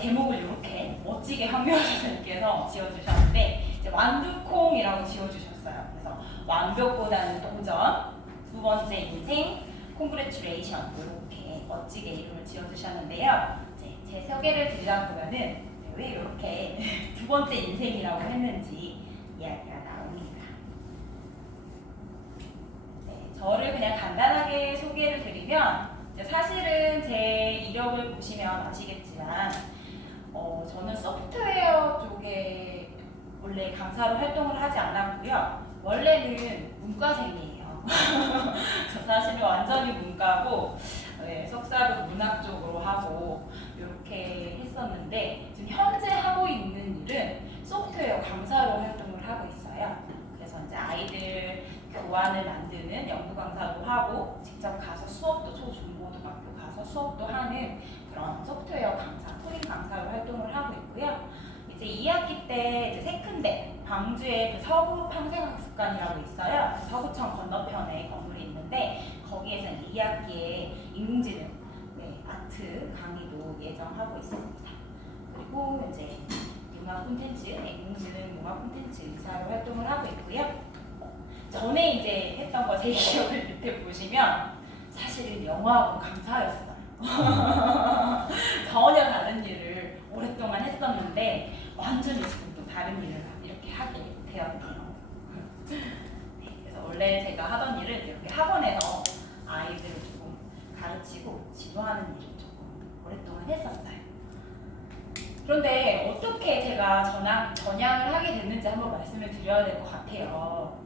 제목을 이렇게 멋지게 황교안 선생님께서 지어주셨는데 이제 완두콩이라고 지어주셨어요. 그래서 완벽보다는 도전, 두 번째 인생, 콩그레츄레이션 이렇게 멋지게 이름을 지어주셨는데요. 이제 제 소개를 드리다 보면은 왜 이렇게 두 번째 인생이라고 했는지 이야기가 나옵니다. 네, 저를 그냥 간단하게 소개를 드리면 사실은 제 이력을 보시면 아시겠지만 저는 소프트웨어 쪽에 원래 강사로 활동을 하지 않았고요. 원래는 문과생이에요. 저 사실은 완전히 문과고 석사도 문학 쪽으로 하고 이렇게 했었는데 지금 현재 하고 있는 일은 소프트웨어 강사로 활동을 하고 있어요. 그래서 이제 아이들 교환을 만드는 연구 강사도 하고 직접 가서 수업도 초중고등학교 가서 수업도 하는 그런 소프트웨어 강사, 코딩 강사로 활동을 하고 있고요. 이제 2학기 때 이제 세큰대 광주에 그 서구 평생학습관이라고 있어요. 그 서구청 건너편에 건물이 있는데 거기에서 이제 2학기에 인공지능 아트 강의도 예정하고 있습니다. 그리고 이제 융합 콘텐츠, 인공지능 융합 콘텐츠 의사로 활동을 하고 있고요. 전에 이제 했던 거 제 기억을 밑에 보시면 사실은 영어학원 강사였어요. 전혀 다른 일을 오랫동안 했었는데 완전히 지금 또 다른 일을 이렇게 하게 되었네요. 그래서 원래 제가 하던 일은 이렇게 학원에서 아이들을 조금 가르치고 지도하는 일을 조금 오랫동안 했었어요. 그런데 어떻게 제가 전향을 하게 됐는지 한번 말씀을 드려야 될 것 같아요.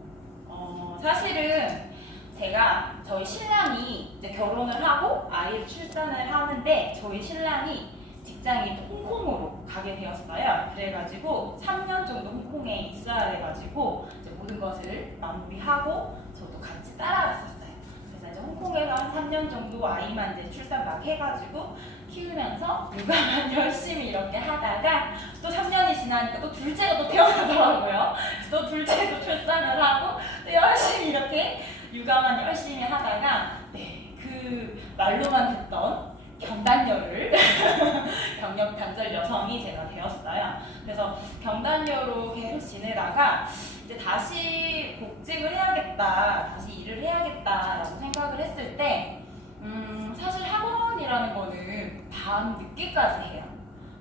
사실은 제가 저희 신랑이 이제 결혼을 하고 아이를 출산을 하는데 저희 신랑이 직장이 홍콩으로 가게 되었어요. 그래가지고 3년 정도 홍콩에 있어야 돼가지고 이제 모든 것을 마무리하고 저도 같이 따라갔었어요. 그래서 이제 홍콩에서 한 3년 정도 아이만 이제 출산 막 해가지고 키우면서 육아만 열심히 이렇게 하다가 또 3년이 지나니까 또 둘째가 또 태어나더라고요. 또 둘째도 출산을 하고 또 열심히 이렇게 육아만 열심히 하다가 그 말로만 듣던 경단녀를 경력 단절 여성이 제가 되었어요. 그래서 경단녀로 계속 지내다가 이제 다시 복직을 해야겠다, 다시 일을 해야겠다라고 생각을 했을 때 사실 학원이라는 거는 밤 늦게까지 해요.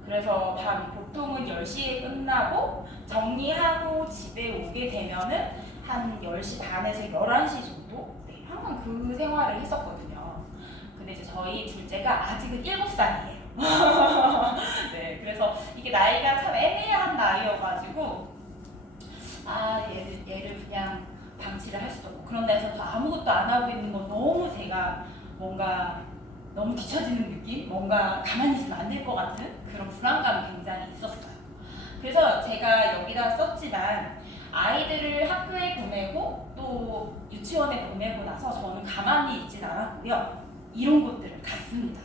그래서 보통은 10시에 끝나고 정리하고 집에 오게 되면은 한 10시 반에서 11시 정도? 항상 그 생활을 했었거든요. 근데 이제 저희 둘째가 아직은 7살이에요. 그래서 이게 나이가 참 애매한 나이여가지고 얘를 그냥 방치를 할 수도 없고 그런 데서 아무것도 안 하고 있는 건 너무 제가 뭔가 너무 뒤처지는 느낌? 뭔가 가만히 있으면 안 될 것 같은 그런 불안감이 굉장히 있었어요. 그래서 제가 여기다 썼지만 아이들을 학교에 보내고 또 유치원에 보내고 나서 저는 가만히 있진 않았고요. 이런 곳들을 갔습니다.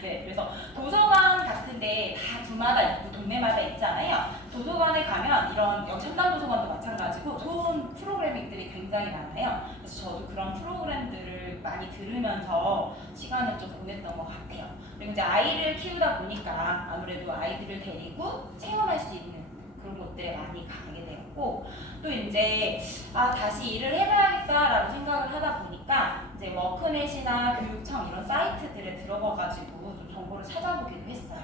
그래서 도서관 같은데 다 주마다 있고 동네마다 있잖아요. 도서관에 가면 이런 첨단 도서관도 마찬가지고 좋은 프로그래밍들이 굉장히 많아요. 그래서 저도 그런 프로그램들을 많이 들으면서 시간을 좀 보냈던 것 같아요. 그리고 이제 아이를 키우다 보니까 아무래도 아이들을 데리고 체험할 수 있는 그런 곳들에 많이 가게 되었고 또 이제 다시 일을 해봐야겠다라고 생각을 하다 보니까 이제 워크넷이나 교육청 이런 사이트들에 들어가가지고 좀 정보를 찾아보기도 했어요.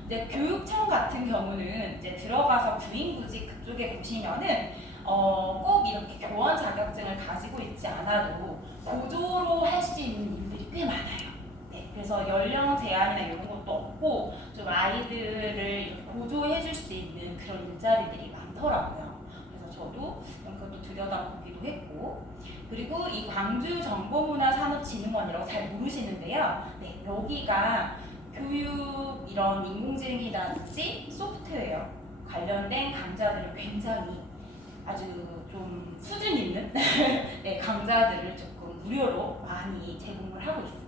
근데 교육청 같은 경우는 이제 들어가서 구인구직 그쪽에 보시면은 꼭 이렇게 교원 자격증을 가지고 있지 않아도 보조로 할 수 있는 일들이 꽤 많아요. 그래서 연령 제한이나 이런 것도 없고 좀 아이들을 보조해줄 수 있는 그런 일자리들이 많더라고요. 그래서 저도 그것도 들여다보기도 했고 그리고 이 광주정보문화산업진흥원이라고 잘 모르시는데요. 여기가 교육 이런 인공지능이라든지 소프트웨어 관련된 강좌들을 굉장히 아주 좀 수준 있는 강좌들을 조금 무료로 많이 제공을 하고 있습니다.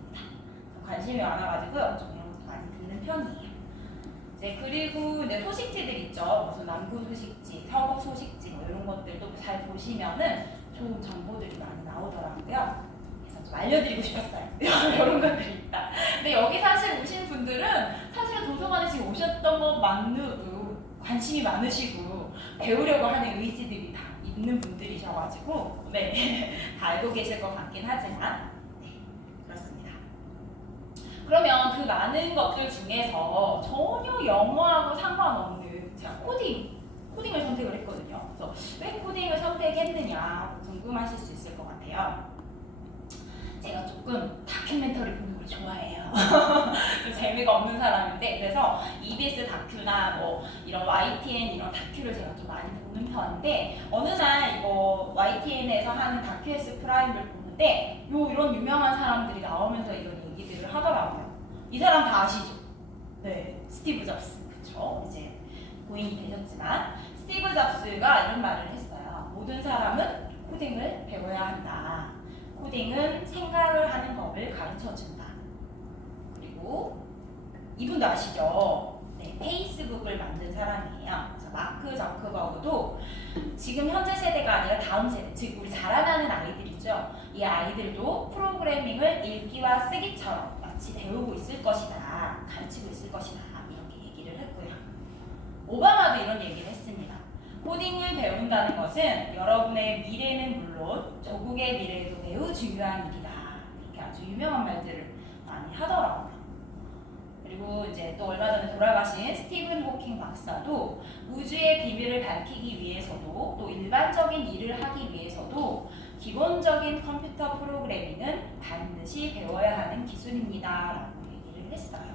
관심이 많아가지고요. 좀 이런 것도 많이 듣는 편이에요. 그리고 이제 소식지들 있죠. 무슨 남구 소식지, 서북 소식지 뭐 이런 것들도 잘 보시면은 좋은 정보들이 많이 나오더라고요. 그래서 좀 알려드리고 싶었어요. 이런 것들이 있다. 근데 여기 사실 오신 분들은 사실은 도서관 그동안에 지금 오셨던 것만으로도 관심이 많으시고 배우려고 하는 의지들이 다 있는 분들이셔가지고 네, 다 알고 계실 것 같긴 하지만 네, 그렇습니다. 그러면 그 많은 것들 중에서 전혀 영어하고 상관없는 제가 코딩을 선택을 했거든요. 그래서 왜 코딩을 선택했느냐 궁금하실 수 있을 것 같아요. 제가 조금 다큐멘터리 보는 걸 좋아해요. 재미가 없는 사람인데 그래서 EBS 다큐나 뭐 이런 YTN 이런 다큐를 제가 좀 많이 보는 편인데 어느 날 이거 YTN에서 하는 다큐S 프라임을 보는데 이런 유명한 사람들이 나오면서 이런 얘기들을 하더라고요. 이 사람 다 아시죠? 네, 스티브 잡스. 그쵸? 이제 고인이 되셨지만 스티브 잡스가 이런 말을 했어요. 모든 사람은 코딩을 배워야 한다. 코딩은 생각을 하는 법을 가르쳐준다. 그리고 이분도 아시죠? 네, 페이스북을 만든 사람이에요. 그래서 마크 저커버그도 지금 현재 세대가 아니라 다음 세대, 즉 우리 자라나는 아이들이죠. 이 아이들도 프로그래밍을 읽기와 쓰기처럼 마치 배우고 있을 것이다. 가르치고 있을 것이다. 이렇게 얘기를 했고요. 오바마도 이런 얘기를 했습니다. 코딩을 배운다는 것은 여러분의 미래는 물론 조국의 미래에도 매우 중요한 일이다. 이렇게 아주 유명한 말들을 많이 하더라고요. 그리고 이제 또 얼마 전에 돌아가신 스티븐 호킹 박사도 우주의 비밀을 밝히기 위해서도 또 일반적인 일을 하기 위해서도 기본적인 컴퓨터 프로그래밍은 반드시 배워야 하는 기술입니다. 라고 얘기를 했어요.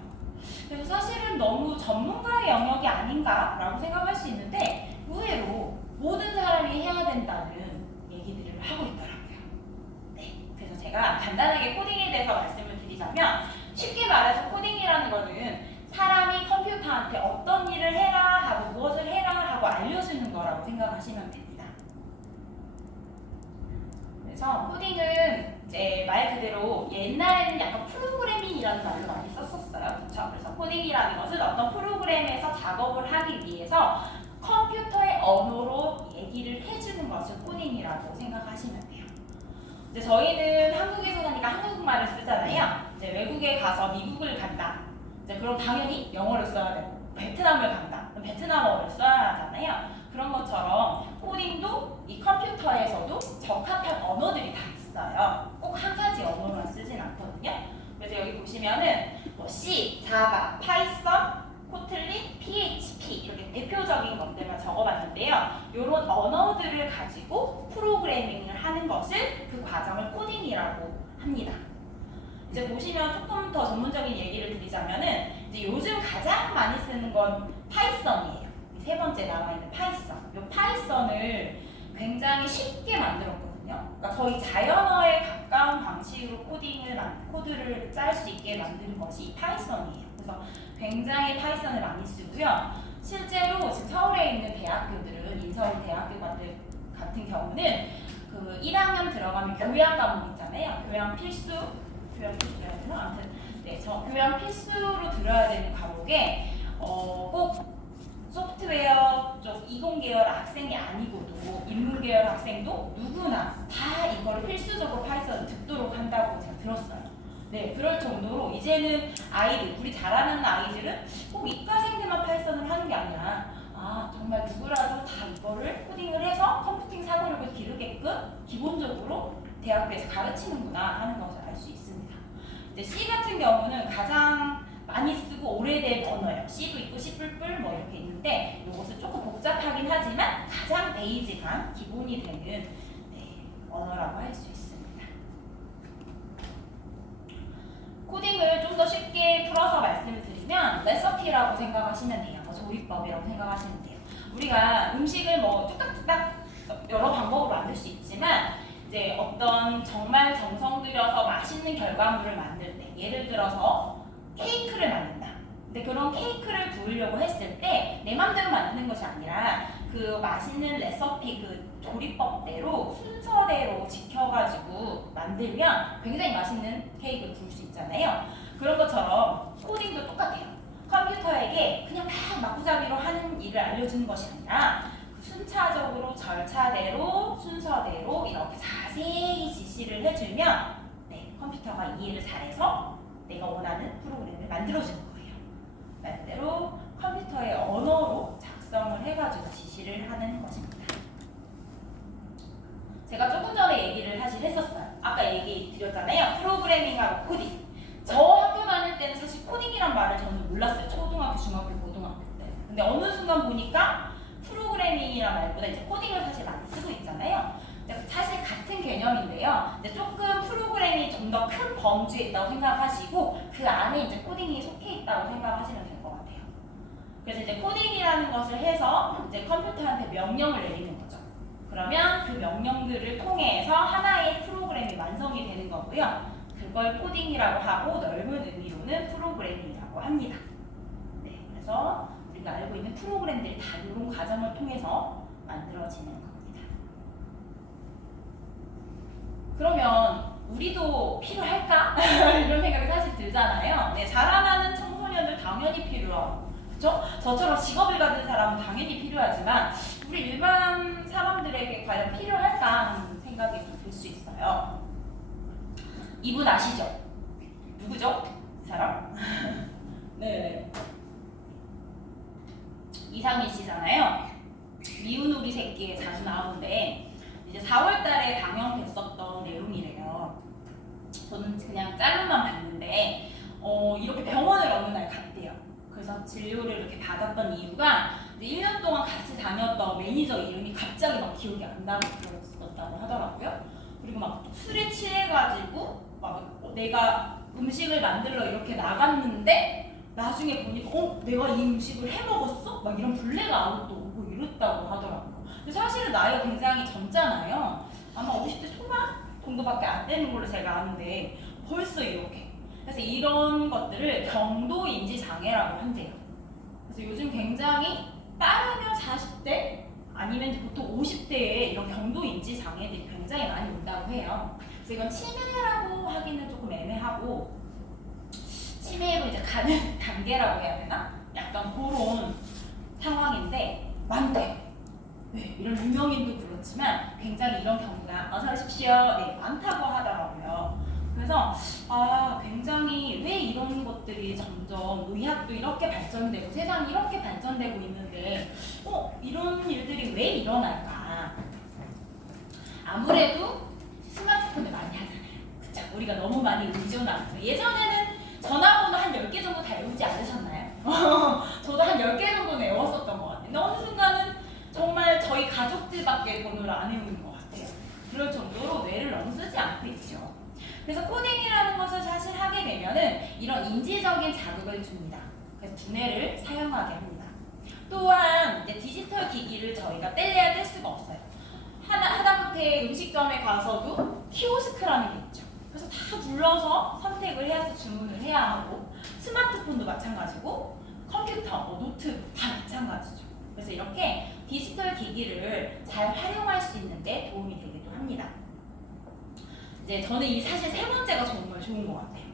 그래서 사실은 너무 전문가의 영역이 아닌가라고 생각할 수 있는데 의외로 모든 사람이 해야 된다는 얘기들을 하고 있더라고요. 네, 그래서 제가 간단하게 코딩에 대해서 말씀을 드리자면 쉽게 말해서 코딩이라는 거는 사람이 컴퓨터한테 어떤 일을 해라 하고 무엇을 해라 하고 알려주는 거라고 생각하시면 됩니다. 그래서 코딩은 이제 말 그대로 옛날에는 약간 프로그래밍이라는 말로 많이 썼었어요. 그렇죠? 그래서 코딩이라는 것은 어떤 프로그램에서 작업을 하기 위해서 컴퓨터의 언어로 얘기를 해주는 것을 코딩이라고 생각하시면 돼요. 이제 저희는 한국에서 사니까 한국말을 쓰잖아요. 이제 외국에 가서 미국을 간다. 이제 그럼 당연히 영어를 써야 되고 베트남을 간다. 그럼 베트남어를 써야 하잖아요. 그런 것처럼 코딩도 이 컴퓨터에서도 적합한 언어들이 다 있어요. 꼭 한 가지 언어만 쓰진 않거든요. 그래서 여기 보시면은 뭐 C, 자바, 파이썬, 코틀린, PHP 이렇게 대표적인 것들만 적어봤는데요. 이런 언어들을 가지고 프로그래밍을 하는 것을 그 과정을 코딩이라고 합니다. 이제 보시면 조금 더 전문적인 얘기를 드리자면은 이제 요즘 가장 많이 쓰는 건 파이썬이에요. 세 번째 나와 있는 파이썬. 이 파이썬을 굉장히 쉽게 만들었거든요. 그러니까 거의 자연어에 가까운 방식으로 코드를 짤 수 있게 만드는 것이 이 파이썬이에요. 그래서 굉장히 파이썬을 많이 쓰고요. 실제로 지금 서울에 있는 대학교들은 인서울 대학교 같은 경우는 그 1학년 들어가면 교양 과목 있잖아요. 교양 필수라야 되나? 아무튼 네, 교양 필수로 들어야 되는 과목에 꼭 소프트웨어 쪽 이공 계열 학생이 아니고도 인문 계열 학생도 누구나 다 이거를 필수적으로 파이썬을 듣도록 한다고 제가 들었어요. 네, 그럴 정도로 이제는 우리 자라는 아이들은 꼭 이과생들만 파이썬을 하는 게 아니라 정말 누구라도 다 이거를 코딩을 해서 컴퓨팅 사고력을 기르게끔 기본적으로 대학교에서 가르치는구나 하는 것을 알 수 있습니다. 이제 C 같은 경우는 가장 많이 쓰고 오래된 언어예요. C도 있고 C++ 뭐 이렇게 있는데 이것은 조금 복잡하긴 하지만 가장 베이직한 기본이 되는 언어라고 할 수 있습니다. 코딩을 좀 더 쉽게 풀어서 말씀을 드리면 레시피라고 생각하시면 돼요. 조리법이라고 생각하시면 돼요. 우리가 음식을 뭐 뚝딱뚝딱 여러 방법으로 만들 수 있지만 이제 어떤 정말 정성 들여서 맛있는 결과물을 만들 때 예를 들어서 케이크를 만든다. 근데 그런 케이크를 구우려고 했을 때 내 맘대로 만드는 것이 아니라 그 맛있는 레시피 그 조리법대로 순서대로 지켜가지고 만들면 굉장히 맛있는 케이크를 구울 수 있잖아요. 그런 것처럼 코딩도 똑같아요. 컴퓨터에게 그냥 막 마구잡이로 하는 일을 알려주는 것이 아니라 그 순차적으로 절차대로 순서대로 이렇게 자세히 지시를 해주면 컴퓨터가 이해를 잘해서 내가 원하는 프로그램을 만들어주는 거예요. 말대로 컴퓨터의 언어로 작성을 해가지고 지시를 하는 것입니다. 제가 조금 전에 얘기를 사실 했었어요. 아까 얘기 드렸잖아요. 프로그래밍하고 코딩. 저 학교 다닐 때는 사실 코딩이란 말을 저는 몰랐어요. 초등학교, 중학교, 고등학교 때. 근데 어느 순간 보니까 프로그래밍이란 말보다 이제 코딩을 사실 많이 쓰고 있잖아요. 근데 사실 같은 개념인데요. 이제 조금 프로그램이 좀 더 큰 범주에 있다고 생각하시고 그 안에 이제 코딩이 속해 있다고 생각하시면 될 것 같아요. 그래서 이제 코딩이라는 것을 해서 이제 컴퓨터한테 명령을 내리는 거죠. 그러면 그 명령들을 통해서 하나의 프로그램이 완성이 되는 거고요. 그걸 코딩이라고 하고 넓은 의미로는 프로그래밍이라고 합니다. 네, 그래서 우리가 알고 있는 프로그램들이 다 이런 과정을 통해서 만들어지는 겁니다. 그러면 우리도 필요할까? 이런 생각이 사실 들잖아요. 네, 자라나는 청소년들 당연히 필요하고, 그렇죠? 저처럼 직업을 가진 사람은 당연히 필요하지만 우리 일반 사람들에게 과연 필요할까 하는 생각이 좀 들 수 있어요. 이분 아시죠? 누구죠? 이 사람? 네, 이상희 씨잖아요. 미운 우리 새끼에 자주 나오는데 이제 4월달에 방영됐었던 내용이래요. 저는 그냥 짤로만 봤는데 이렇게 병원을 어느 날 갔대요. 그래서 진료를 이렇게 받았던 이유가 1년 동안 같이 다녔던 매니저 이름이 갑자기 막 기억이 안 나고 그랬었다고 하더라고요. 그리고 막 술에 취해가지고 막 내가 음식을 만들러 이렇게 나갔는데 나중에 보니까 내가 이 음식을 해먹었어? 막 이런 블랙 아웃도 오고 이랬다고 하더라고요. 근데 사실은 나이가 굉장히 젊잖아요. 아마 50대 초반 정도밖에 안 되는 걸로 제가 아는데 벌써 이렇게. 그래서 이런 것들을 경도인지 장애라고 한대요. 그래서 요즘 굉장히 빠르면 40대 아니면 이제 보통 50대에 이런 경도인지 장애들이 굉장히 많이 온다고 해요. 그래서 이건 치매라고 하기는 조금 애매하고 치매로 이제 가는 단계라고 해야 되나? 약간 그런 상황인데 많대요. 네, 이런 유명인도 그렇지만 굉장히 이런 경우가 어서 오십시오. 네, 많다고 하더라고요. 그래서 굉장히 왜 이런 것들이 점점 의학도 이렇게 발전되고 세상이 이렇게 발전되고 있는데 이런 일들이 왜 일어날까? 아무래도 스마트폰을 많이 하잖아요. 그쵸? 우리가 너무 많이 의존하면서 예전에는 전화번호 한 10개 정도 다 외우지 않으셨나요? 저도 한 10개 정도는 외웠었던 것 같아요. 근데 어느 순간은 정말 저희 가족들밖에 번호를 안 외우는 것 같아요. 그럴 정도로 뇌를 너무 쓰지 않고 있죠. 그래서 코딩이라는 것을 사실 하게 되면은 이런 인지적인 자극을 줍니다. 그래서 두뇌를 사용하게 합니다. 또한 이제 디지털 기기를 저희가 뗄래야 뗄 수가 없어요. 하다못해 음식점에 가서도 키오스크라는 게 있죠. 그래서 다 눌러서 선택을 해서 주문을 해야 하고 스마트폰도 마찬가지고 컴퓨터, 노트북 다 마찬가지죠. 그래서 이렇게 디지털 기기를 잘 활용할 수 있는 데 도움이 되기도 합니다. 이제 저는 이 사실 세 번째가 정말 좋은 것 같아요.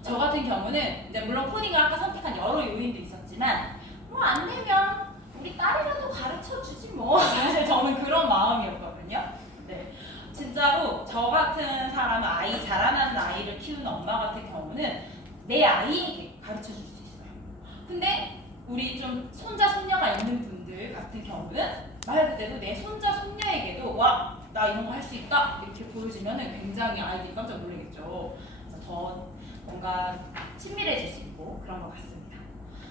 저 같은 경우는 이제 물론 코딩을 아까 선택한 여러 요인도 있었지만 안 되면 우리 딸이라도 가르쳐 주지 뭐. 사실 저는 그런 마음이었거든요. 네, 진짜로 저 같은 사람은 자라나는 아이를 키우는 엄마 같은 경우는 내 아이에게 가르쳐 줄 수 있어요. 근데 우리 좀 손자 손녀가 있는 분들 같은 경우는 말 그대로 내 손자 손녀에게도 나 이런 거 할 수 있다 이렇게 보여주면 굉장히 아이들이 깜짝 놀라겠죠. 그래서 더 뭔가 친밀해질 수 있고 그런 것 같습니다.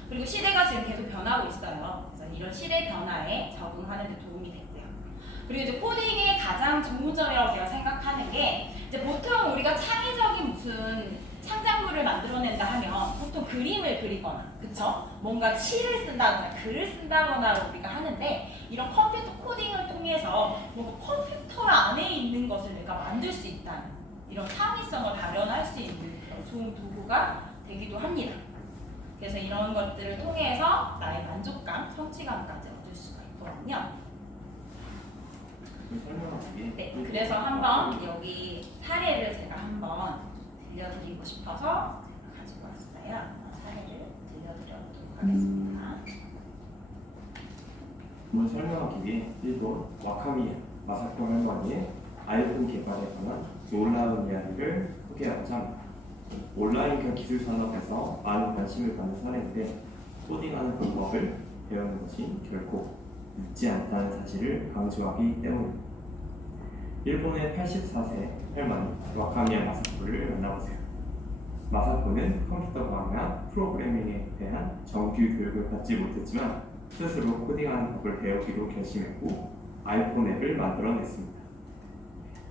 그리고 시대가 지금 계속 변하고 있어요. 그래서 이런 시대 변화에 적응하는 데 도움이 됐고요. 그리고 이제 코딩의 가장 좋은 점이라고 제가 생각하는 게 이제 보통 우리가 창의적인 무슨 창작물을 만들어낸다 하면 보통 그림을 그리거나 그쵸? 뭔가 시를 쓴다거나 글을 쓴다거나 우리가 하는데 이런 컴퓨터 코딩을 통해서 뭔가 컴퓨터 안에 있는 것을 내가 만들 수 있다는 이런 창의성을 발현할 수 있는 그런 좋은 도구가 되기도 합니다. 그래서 이런 것들을 통해서 나의 만족감, 성취감까지 얻을 수가 있거든요. 네, 그래서 한번 여기 사례를 제가 한번 들려드리고 싶어서 가지고 왔어요. 사례를 들려드리도록 하겠습니다. 오늘 설명하기 위해 1번 와카미 마사코 할머니의 아이폰 개발에 관한 놀라운 이야기를 소개하고자 합니다. 온라인 기술 산업에서 많은 관심을 받는 사례인데 코딩하는 방법을 배우는 것이 결코 늦지 않다는 사실을 강조하기 때문입니다. 일본의 84세 할머니 와카미야 마사코를 만나보세요. 마사코는 컴퓨터 과학이나 프로그래밍에 대한 정규 교육을 받지 못했지만 스스로 코딩하는 법을 배우기로 결심했고 아이폰 앱을 만들어냈습니다.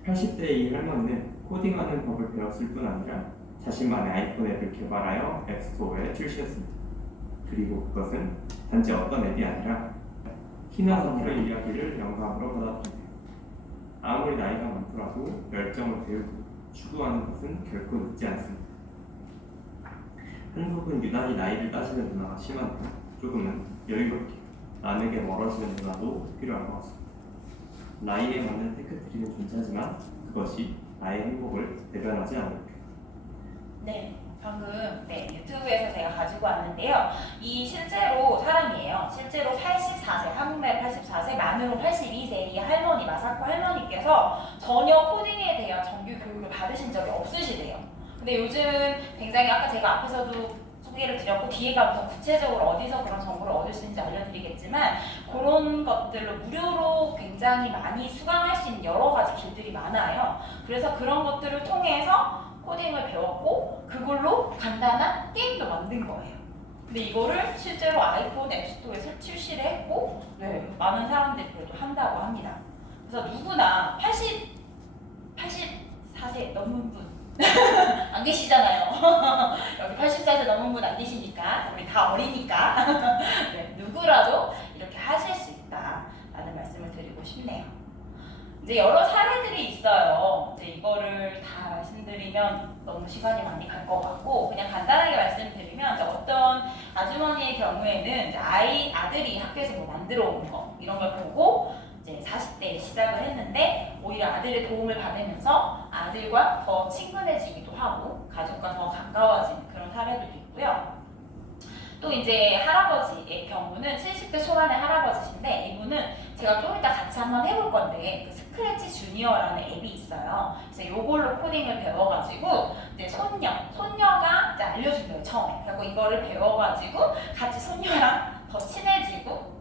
80대의 이 할머니는 코딩하는 법을 배웠을 뿐 아니라 자신만의 아이폰 앱을 개발하여 앱스토어에 출시했습니다. 그리고 그것은 단지 어떤 앱이 아니라 히나사키의 이야기를 영감으로 받았습니다. 아무리 나이가 많더라도 열정을 배우고 추구하는 것은 결코 늦지 않습니다. 한국은 유난히 나이를 따지는 문화가 심한데 조금은 여유롭게 남에게 멀어지는 문화도 필요한 것 같습니다. 나이에 맞는 테크트리는 존재하지만 그것이 나의 행복을 대변하지 않을까. 네, 방금 유튜브에서 제가 가지고 왔는데요. 이 실제로 사람이에요. 실제로 84세, 한국 나이 84세, 만으로 82세 이 할머니, 마사코 할머니께서 전혀 코딩에 대한 정규 교육을 받으신 적이 없으시대요. 근데 요즘 굉장히 아까 제가 앞에서도 소개를 드렸고 뒤에 가면 더 구체적으로 어디서 그런 정보를 얻을 수 있는지 알려드리겠지만 그런 것들로 무료로 굉장히 많이 수강할 수 있는 여러 가지 길들이 많아요. 그래서 그런 것들을 통해서 코딩을 배웠고 그걸로 간단한 게임도 만든 거예요. 근데 이거를 실제로 아이폰 앱스토어에 출시를 했고 많은 사람들이 그래도 한다고 합니다. 그래서 누구나 84세 넘은 분 안 계시잖아요. 여기 84세 넘은 분 안 계시니까 우리 다 어리니까 누구라도 이렇게 하실 수 있다라는 말씀을 드리고 싶네요. 이제 여러 사례들이 있어요. 이제 이거를 다 말씀드리면 너무 시간이 많이 갈 것 같고 그냥 간단하게 말씀드리면 이제 어떤 아주머니의 경우에는 이제 아들이 학교에서 뭐 만들어 온 거 이런 걸 보고 이제 40대에 시작을 했는데 오히려 아들의 도움을 받으면서 아들과 더 친근해지기도 하고 가족과 더 가까워지는 그런 사례들도 있고요. 또 이제 할아버지의 경우는 70대 초반의 할아버지신데 이분은 제가 좀 이따 같이 한번 해볼 건데 그 스크래치 주니어라는 앱이 있어요. 그래서 요걸로 코딩을 배워가지고 이제 손녀가 이제 알려준 거예요 처음에. 그리고 이거를 배워가지고 같이 손녀랑 더 친해지고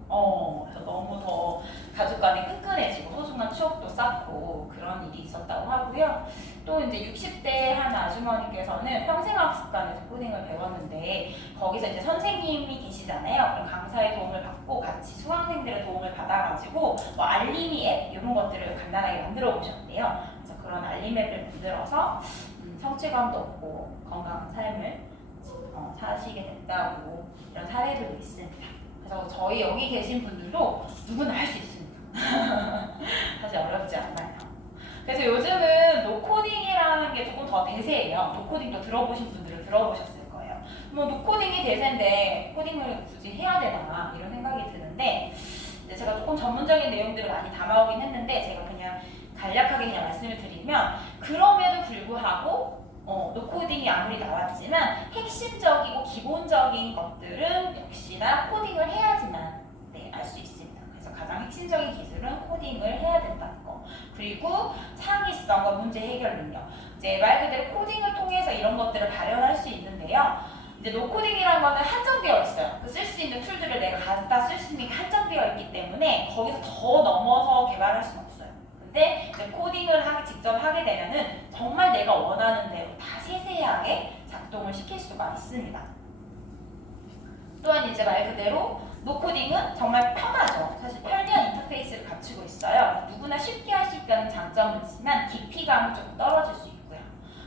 그래서 너무 더 가족 간에 끈끈해지고 소중한 추억도 쌓고 그런 일이 있었다고 하고요. 또 이제 60대 한 아주머니께서는 평생학습관에서 코딩을 배웠는데 거기서 이제 선생님이 계시잖아요. 그럼 강사의 도움을 받고 같이 수강생들의 도움을 받아가지고 뭐 알림이 앱 이런 것들을 간단하게 만들어 보셨대요. 그래서 그런 알림 앱을 만들어서 성취감도 얻고 건강한 삶을 사시게 됐다고 이런 사례들도 있습니다. 그래서 저희 여기 계신 분들도 누구나 할 수 있습니다. 사실 어렵지 않아요. 그래서 요즘은 노코딩이라는 게 조금 더 대세예요. 노코딩도 들어보신 분들은 들어보셨을 거예요. 뭐 노코딩이 대세인데 코딩을 굳이 해야 되나 이런 생각이 드는데 이제 제가 조금 전문적인 내용들을 많이 담아오긴 했는데 제가 그냥 간략하게 그냥 말씀을 드리면 그럼에도 불구하고 노코딩이 아무리 나왔지만 핵심적이고 기본적인 것들은 역시나 코딩을 해야지만 알 수 있습니다. 그래서 가장 핵심적인 기술은 코딩을 해야 된다는 거. 그리고 창의성과 문제 해결 능력. 이제 말 그대로 코딩을 통해서 이런 것들을 발현할 수 있는데요. 이제 노코딩이라는 거는 한정되어 있어요. 쓸 수 있는 툴들을 내가 갖다 쓸 수 있는 게 한정되어 있기 때문에 거기서 더 넘어서 개발할 수는 없어요. 근데 이제 코딩을 직접 하게 되면은 정말 내가 원하는 대로 다 세세하게 작동을 시킬 수가 있습니다. 또한 이제 말 그대로 노코딩은 정말 편하죠. 사실 편리한 인터페이스를 갖추고 있어요. 누구나 쉽게 할 수 있다는 장점은 있지만 깊이감은 조금 떨어질 수 있고요.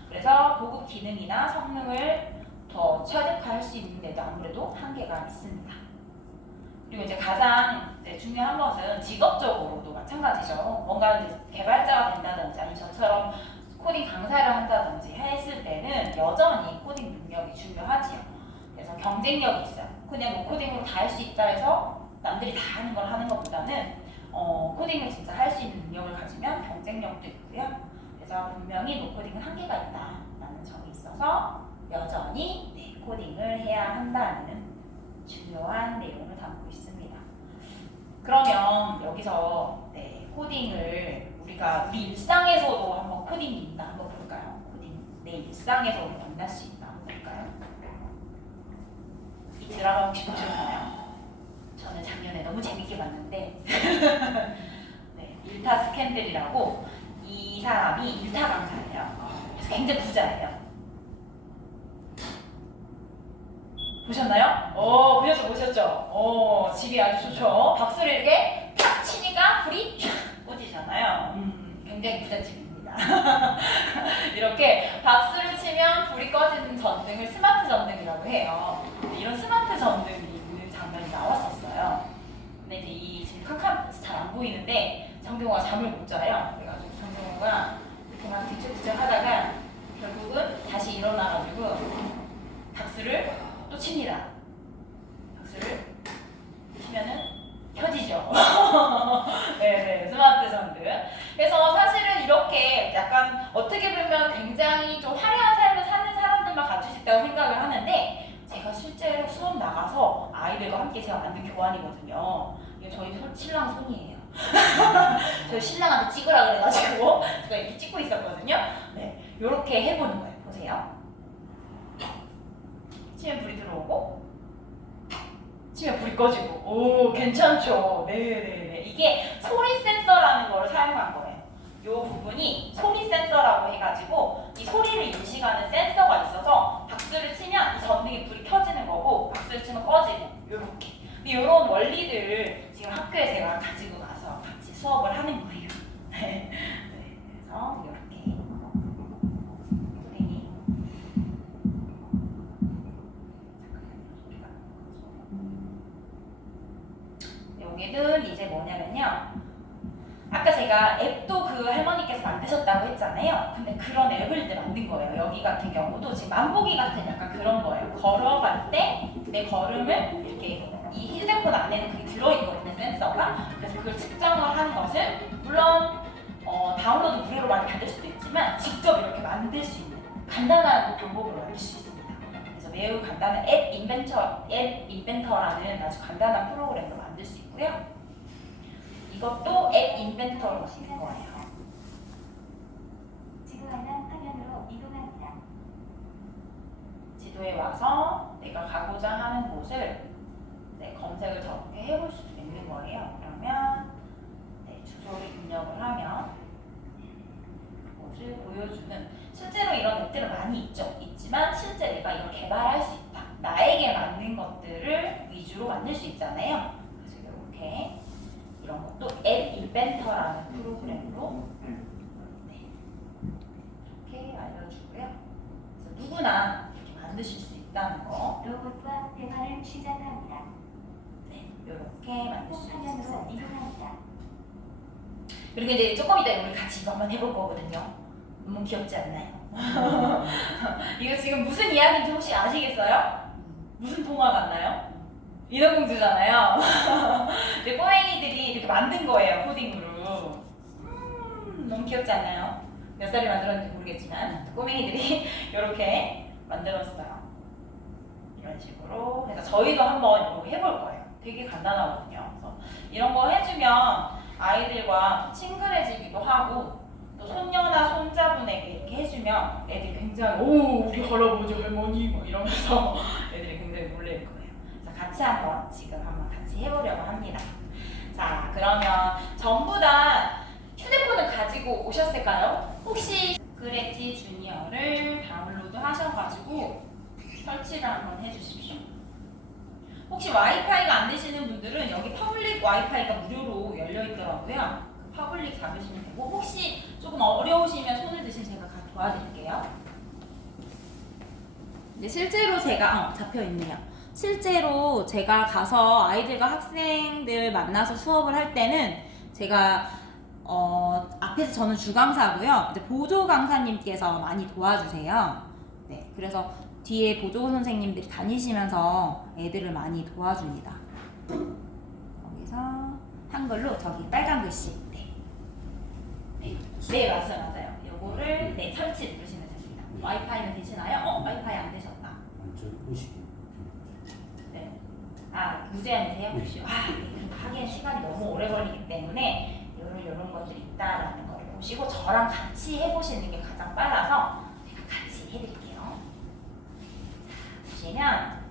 그래서 고급 기능이나 성능을 더 최적화할 수 있는데도 아무래도 한계가 있습니다. 그리고 이제 가장 중요한 것은 직업적으로도 마찬가지죠. 뭔가 이제 개발자가 된다든지 아니면 저처럼 코딩 강사를 한다든지 했을 때는 여전히 코딩 능력이 중요하지요. 그래서 경쟁력이 있어요. 그냥 노코딩으로 다 할 수 있다 해서 남들이 다 하는 걸 하는 것보다는 코딩을 진짜 할 수 있는 능력을 가지면 경쟁력도 있고요. 그래서 분명히 노코딩은 한계가 있다라는 점이 있어서 여전히 코딩을 해야 한다는 중요한 내용을 담고 있습니다. 그러면 여기서 코딩을 우리가 우리 일상에서도 한번 코딩이 있나 한번 볼까요? 코딩 내 일상에서 우리 만날 수 있나 한번 볼까요? 이 드라마 혹시 보셨나요? 봤는데 네, 일타 스캔들이라고 이 사람이 일타 강사예요. 그래서 굉장히 부자예요. 보셨나요? 보셨죠? 집이 아주 좋죠. 박수를 이렇게 탁 치니까 불이 쫙 꺼지잖아요. 굉장히 부잣집입니다. 이렇게 박수를 치면 불이 꺼지는 전등을 스마트 전등이라고 해요. 이런 스마트 전등이 있는 장면이 나왔었어요. 근데 이제 이 지금 캄캄해서 잘 안 보이는데 정경호가 잠을 못 자요. 그래가지고 정경호가 이렇게 막 뒤척뒤척 하다가 결국은 다시 일어나가지고 박수를 또 칩니다. 박수를 치면은 켜지죠. 네네, 스마트 전등. 그래서 사실은 이렇게 약간 어떻게 보면 굉장히 좀 화려한 삶을 사는 사람들만 가질 수 있다고 생각을 하는데 제가 실제로 수업 나가서 아이들과 함께 제가 만든 교환이거든요. 이게 저희 신랑 손이에요. 저희 신랑한테 찍으라 그래가지고 제가 이렇게 찍고 있었거든요. 네, 이렇게 해보는 거예요. 보세요. 치면 불이 들어오고 치면 불이 꺼지고. 오, 괜찮죠? 네네네. 이게 소리 센서라는 걸 사용한 거예요. 이 부분이 소리 센서라고 해가지고 이 소리를 인식하는 센서가 있어서 박수를 치면 이 전등이 불이 켜지는 거고 박수를 치면 꺼지고 요렇게. 이런 원리들을 지금 학교에 제가 가지고 가서 같이 수업을 하는 거예요. 네. 그래서 이렇게 선생님 여기는 이제 뭐냐면요. 아까 제가 앱도 그 할머니께서 만드셨다고 했잖아요. 근데 그런 앱을 이제 만든 거예요. 여기 같은 경우도 지금 만보기 같은 약간 그런 거예요. 걸어갈 때 내 걸음을 이렇게 이 휴대폰 안에는 그게 들어있거든요, 센서가. 그래서 그걸 측정을 하는 것은 물론 다운로드 무료로 많이 받을 수도 있지만 직접 이렇게 만들 수 있는 간단한 방법으로 만들 수 있습니다. 그래서 매우 간단한 앱 인벤터라는 아주 간단한 프로그램으로 만들 수 있고요. 이것도 앱 인벤터로 만든 거예요. 지도 알람 화면으로 이동합니다. 지도에 와서 내가 가고자 하는 곳을 검색을 저렇게 해볼 수도 있는 거예요. 그러면 주소를 입력을 하면 곳을 보여주는 실제로 이런 앱들은 많이 있지만 실제 내가 이걸 개발할 수 있다. 나에게 맞는 것들을 위주로 만들 수 있잖아요. 그래서 이렇게 이런 것도 앱 인벤터라는 프로그램으로 이렇게 알려주고요. 그래서 누구나 이렇게 만드실 수 있다는 거. 로봇과 대화를 시작합니다. 이렇게 만들 수 화면으로 있습니다. 이동합니다. 그리고 이제 조금 이따 우리 같이 이거 한번 해볼 거거든요. 너무 귀엽지 않나요? 이거 지금 무슨 이야기인지 혹시 아시겠어요? 무슨 동화 같나요? 인어공주잖아요. 이제 꼬맹이들이 이렇게 만든 거예요, 코딩으로. 너무 귀엽지 않나요? 몇 살이 만들었는지 모르겠지만 꼬맹이들이 이렇게 만들었어요. 이런 식으로. 그래서 저희도 한번 이거 해볼 거예요. 되게 간단하거든요. 그래서 이런 거 해주면 아이들과 친근해지기도 하고 또 손녀나 손자분에게 이렇게 해주면 애들이 굉장히 오 우리 할아버지 할머니 뭐 이러면서 애들이 굉장히 놀랄 거예요. 그래서 같이 한번 같이 해보려고 합니다. 자, 그러면 전부 다 휴대폰을 가지고 오셨을까요? 혹시 스크래치 주니어를 다운로드 하셔가지고 설치를 한번 해주십시오. 혹시 와이파이가 안 되시는 분들은 여기 퍼블릭 와이파이가 무료로 열려 있더라고요. 그 퍼블릭 잡으시면 되고 혹시 조금 어려우시면 손을 드시면 제가 도와드릴게요. 근데 실제로 제가 잡혀 있네요. 실제로 제가 가서 아이들과 학생들 만나서 수업을 할 때는 제가 앞에서 저는 주강사고요. 이제 보조 강사님께서 많이 도와주세요. 네, 그래서 뒤에 보조 선생님들이 다니시면서 애들을 많이 도와줍니다. 여기서 한글로 저기 빨간 글씨. 네, 맞아요. 요거를 설치 누르시면 됩니다. 와이파이는 되시나요? 와이파이 안 되셨다. 완전 의식이. 네. 무제한이세요? 네. 하기엔 시간이 너무 오래 걸리기 때문에 이런 것들이 있다라는 걸 보시고 저랑 같이 해보시는 게 가장 빨라서 제가 같이 해드릴게요. 보시면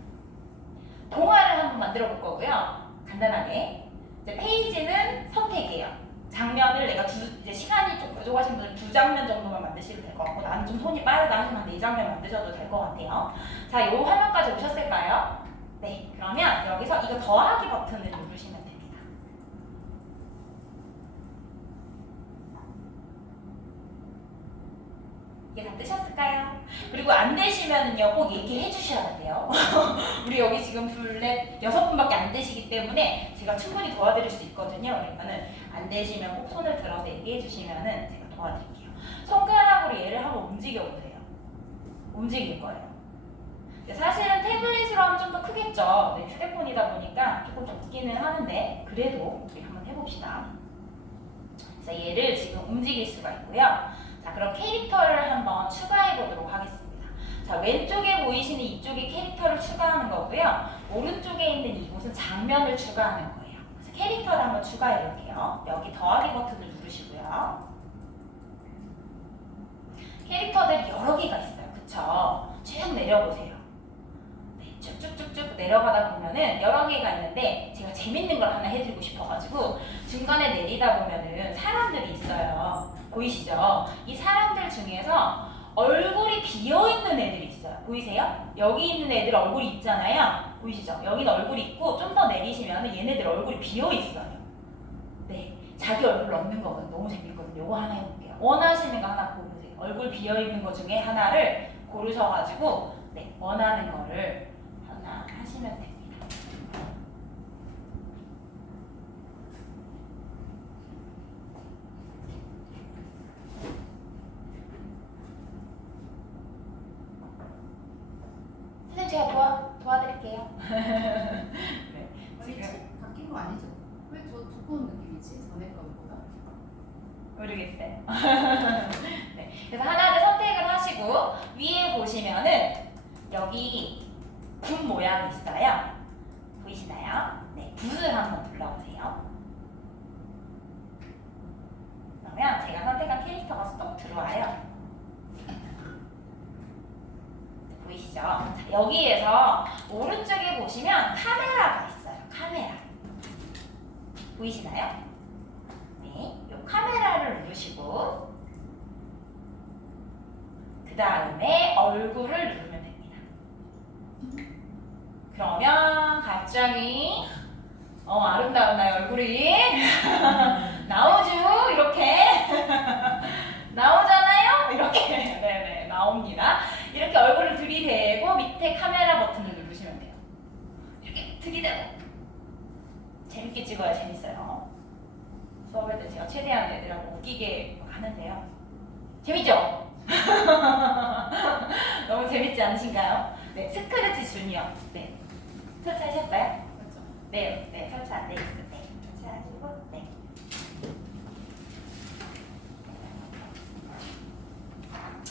동화를 한번 만들어 볼 거고요. 간단하게. 이제 페이지는 선택이에요. 장면을 내가 이제 시간이 좀 부족하신 분들 2장면 정도만 만드셔도 될 것 같고 나는 좀 손이 빠르다 하시면 한 4장면 만드셔도 될 것 같아요. 자, 요 화면까지 오셨을까요? 네, 그러면 여기서 이거 더하기 버튼을 누르시면 됩니다. 이게 다 뜨셨을까요? 그리고 안 되시면은요 꼭 얘기해 주셔야 돼요. 우리 여기 지금 둘, 넷, 6분밖에 안 되시기 때문에 제가 충분히 도와드릴 수 있거든요. 그러니까는 안 되시면 꼭 손을 들어서 얘기해 주시면은 제가 도와드릴게요. 손가락으로 얘를 한번 움직여 보세요. 움직일 거예요. 사실은 태블릿으로 하면 좀 더 크겠죠. 네, 휴대폰이다 보니까 조금 적기는 하는데 그래도 우리 한번 해봅시다. 그래서 얘를 지금 움직일 수가 있고요. 자, 그럼 캐릭터를 한번 추가해 보도록 하겠습니다. 자, 왼쪽에 보이시는 이쪽에 캐릭터를 추가하는 거고요. 오른쪽에 있는 이곳은 장면을 추가하는 거예요. 그래서 캐릭터를 한번 추가해 볼게요. 여기 더하기 버튼을 누르시고요. 캐릭터들이 여러 개가 있어요. 그쵸? 쭉 내려보세요. 네, 쭉쭉쭉쭉 내려가다 보면은 여러 개가 있는데 제가 재밌는 걸 하나 해드리고 싶어가지고 중간에 내리다 보면은 사람들이 있어요. 보이시죠? 이 사람들 중에서 얼굴이 비어있는 애들이 있어요. 보이세요? 여기 있는 애들 얼굴이 있잖아요. 보이시죠? 여기는 얼굴이 있고 좀 더 내리시면 얘네들 얼굴이 비어있어요. 네, 자기 얼굴 넣는 거는 너무 재밌거든요. 요거 하나 해볼게요. 원하시는 거 하나 고르세요. 얼굴 비어있는 거 중에 하나를 고르셔가지고 네, 원하는 거를 하나 하시면 됩니다. 선생님 제가 도와드릴게요. 네, 지금 바뀐 거 아니죠? 왜 저 두꺼운 느낌이지? 전에 거보다? 모르겠어요. 네, 그래서 하나를 선택을 하시고 위에 보시면은 여기 붓 모양이 있어요. 보이시나요? 네, 붓을 한번 눌러보세요. 그러면 제가 선택한 캐릭터가 쏙 들어와요. 보이시죠? 자, 여기에서 오른쪽에 보시면 카메라가 있어요. 카메라. 보이시나요? 네, 이 카메라를 누르시고 그 다음에 얼굴을 누르면 됩니다. 그러면 갑자기 아름다운 나의 얼굴이 나오죠? 이렇게 나오잖아요? 이렇게 네네 나옵니다. 이렇게 얼굴을 들이대고 밑에 카메라 버튼을 누르시면 돼요. 이렇게 들이대고 재밌게 찍어야 재밌어요. 수업할 때 제가 최대한 애들하고 웃기게 하는데요. 재밌죠? 너무 재밌지 않으신가요? 네, 스크래치 주니어. 네, 설치하셨어요? 그렇죠? 네, 네, 설치 안 돼 있을 때 설치하시고, 네.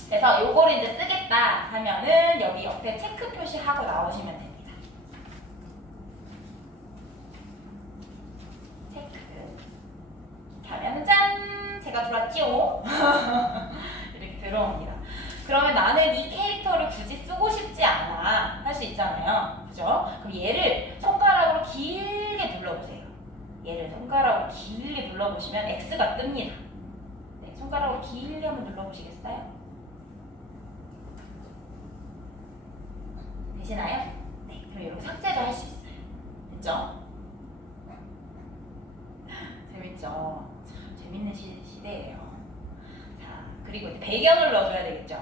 그래서 요거를 이제 쓰겠다 하면은 여기 옆에 체크 표시하고 나오시면 됩니다. 체크. 하면은 짠! 제가 들어왔지요? 이렇게 들어옵니다. 그러면 나는 이 캐릭터를 굳이 쓰고 싶지 않아 할 수 있잖아요. 그죠? 그럼 얘를 손가락으로 길게 눌러보세요. 얘를 손가락으로 길게 눌러보시면 X가 뜹니다. 네, 손가락으로 길게 한번 눌러보시겠어요? 되시나요? 네, 그럼 이렇게 삭제도 할 수 있어요. 됐죠? 재밌죠? 참 재밌는 시대예요. 자, 그리고 이제 배경을 넣어줘야 되겠죠?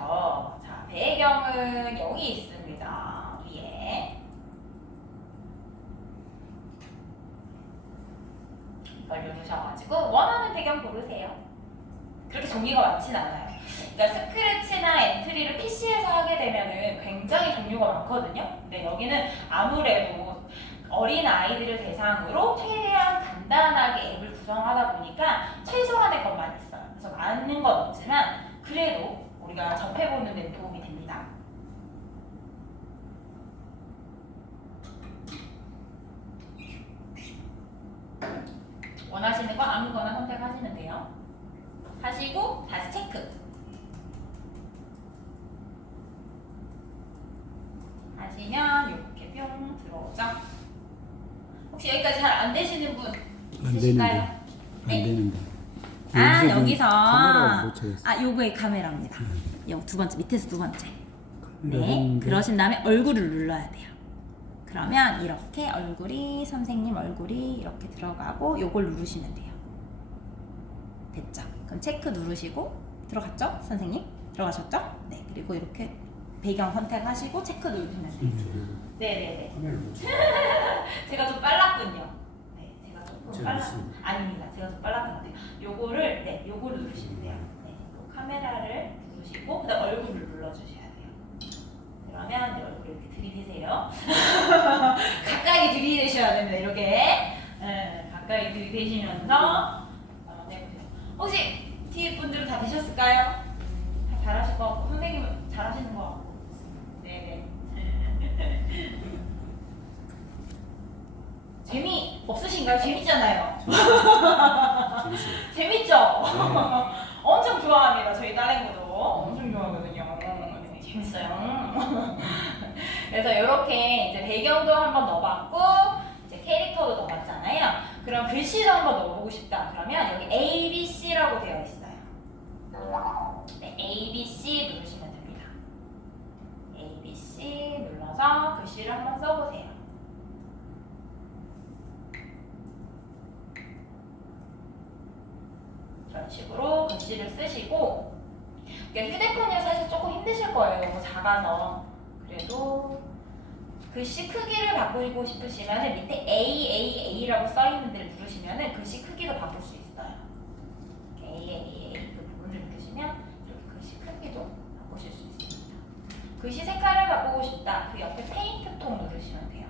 자, 배경은 여기 있습니다. 위에. 이걸 누르셔가지고 원하는 배경 고르세요. 그렇게 종류가 많진 않아요. 그러니까 스크래치나 엔트리를 PC에서 하게 되면은 굉장히 종류가 많거든요. 근데 여기는 아무래도 어린 아이들을 대상으로 최대한 간단하게 앱을 구성하다 보니까 최소한의 것만 있어요. 그래서 많은 건 없지만 그래도 우리가 접해보는 데 도움이 됩니다. 원하시는 거 아무거나 선택하시면 돼요. 하시고 다시 체크. 하시면 이렇게 뿅 들어오죠. 혹시 여기까지 잘 안 되시는 분 안 있으실까요? 되는데. 안 되는데. 아, 지금 여기서 카메라를 못 찾겠어. 아, 요거의 카메라입니다. 요 두 번째, 밑에서 두 번째. 네, 했는데 그러신 다음에 얼굴을 눌러야 돼요. 그러면 이렇게 얼굴이, 선생님 얼굴이 이렇게 들어가고 요걸 누르시면 돼요. 됐죠? 그럼 체크 누르시고 들어갔죠? 선생님? 들어가셨죠? 네, 그리고 이렇게 배경 선택하시고 체크 누르시면 돼요. 네네네. 카메라를 못 찾 제가 좀 빨랐군요. 네, 제가 조금 제가 빨랐. 늦습니다. 아닙니다. 제가 좀 빨랐던 것 같아요. 요거를 네, 요거를 누르시면 돼요. 네, 요 카메라를 누르시고 그다음 얼굴을 눌러주셔야 돼요. 그러면 이제 얼굴 이렇게 들이대세요. 가까이 들이대셔야 됩니다. 이렇게 가까이 들이대시면서 해보세요. 혹시 뒤에 분들은 다 되셨을까요? 다 잘하실 것 같고 선생님은 잘하시는 것 같고. 네네. 재미 없으신가요? 재밌잖아요. 재밌어요. 재밌죠? 엄청 좋아합니다. 저희 딸내미도 엄청 좋아하거든요. 네, 재밌어요. 그래서 이렇게 이제 배경도 한번 넣어봤고 이제 캐릭터도 넣어봤잖아요. 그럼 글씨도 한번 넣어보고 싶다. 그러면 여기 A, B, C라고 되어 있어요. 네, A, B, C 누르시면 됩니다. A, B, C 눌러서 글씨를 한번 써보세요. 이런 식으로 글씨를 쓰시고 휴대폰이 사실 조금 힘드실 거예요. 너무 작아서. 그래도 글씨 크기를 바꾸고 싶으시면 밑에 AAA라고 써있는 데를 누르시면 글씨 크기도 바꿀 수 있어요. AAA 그 부분을 누르시면 이렇게 글씨 크기도 바꾸실 수 있습니다. 글씨 색깔을 바꾸고 싶다. 그 옆에 페인트 톤 누르시면 돼요.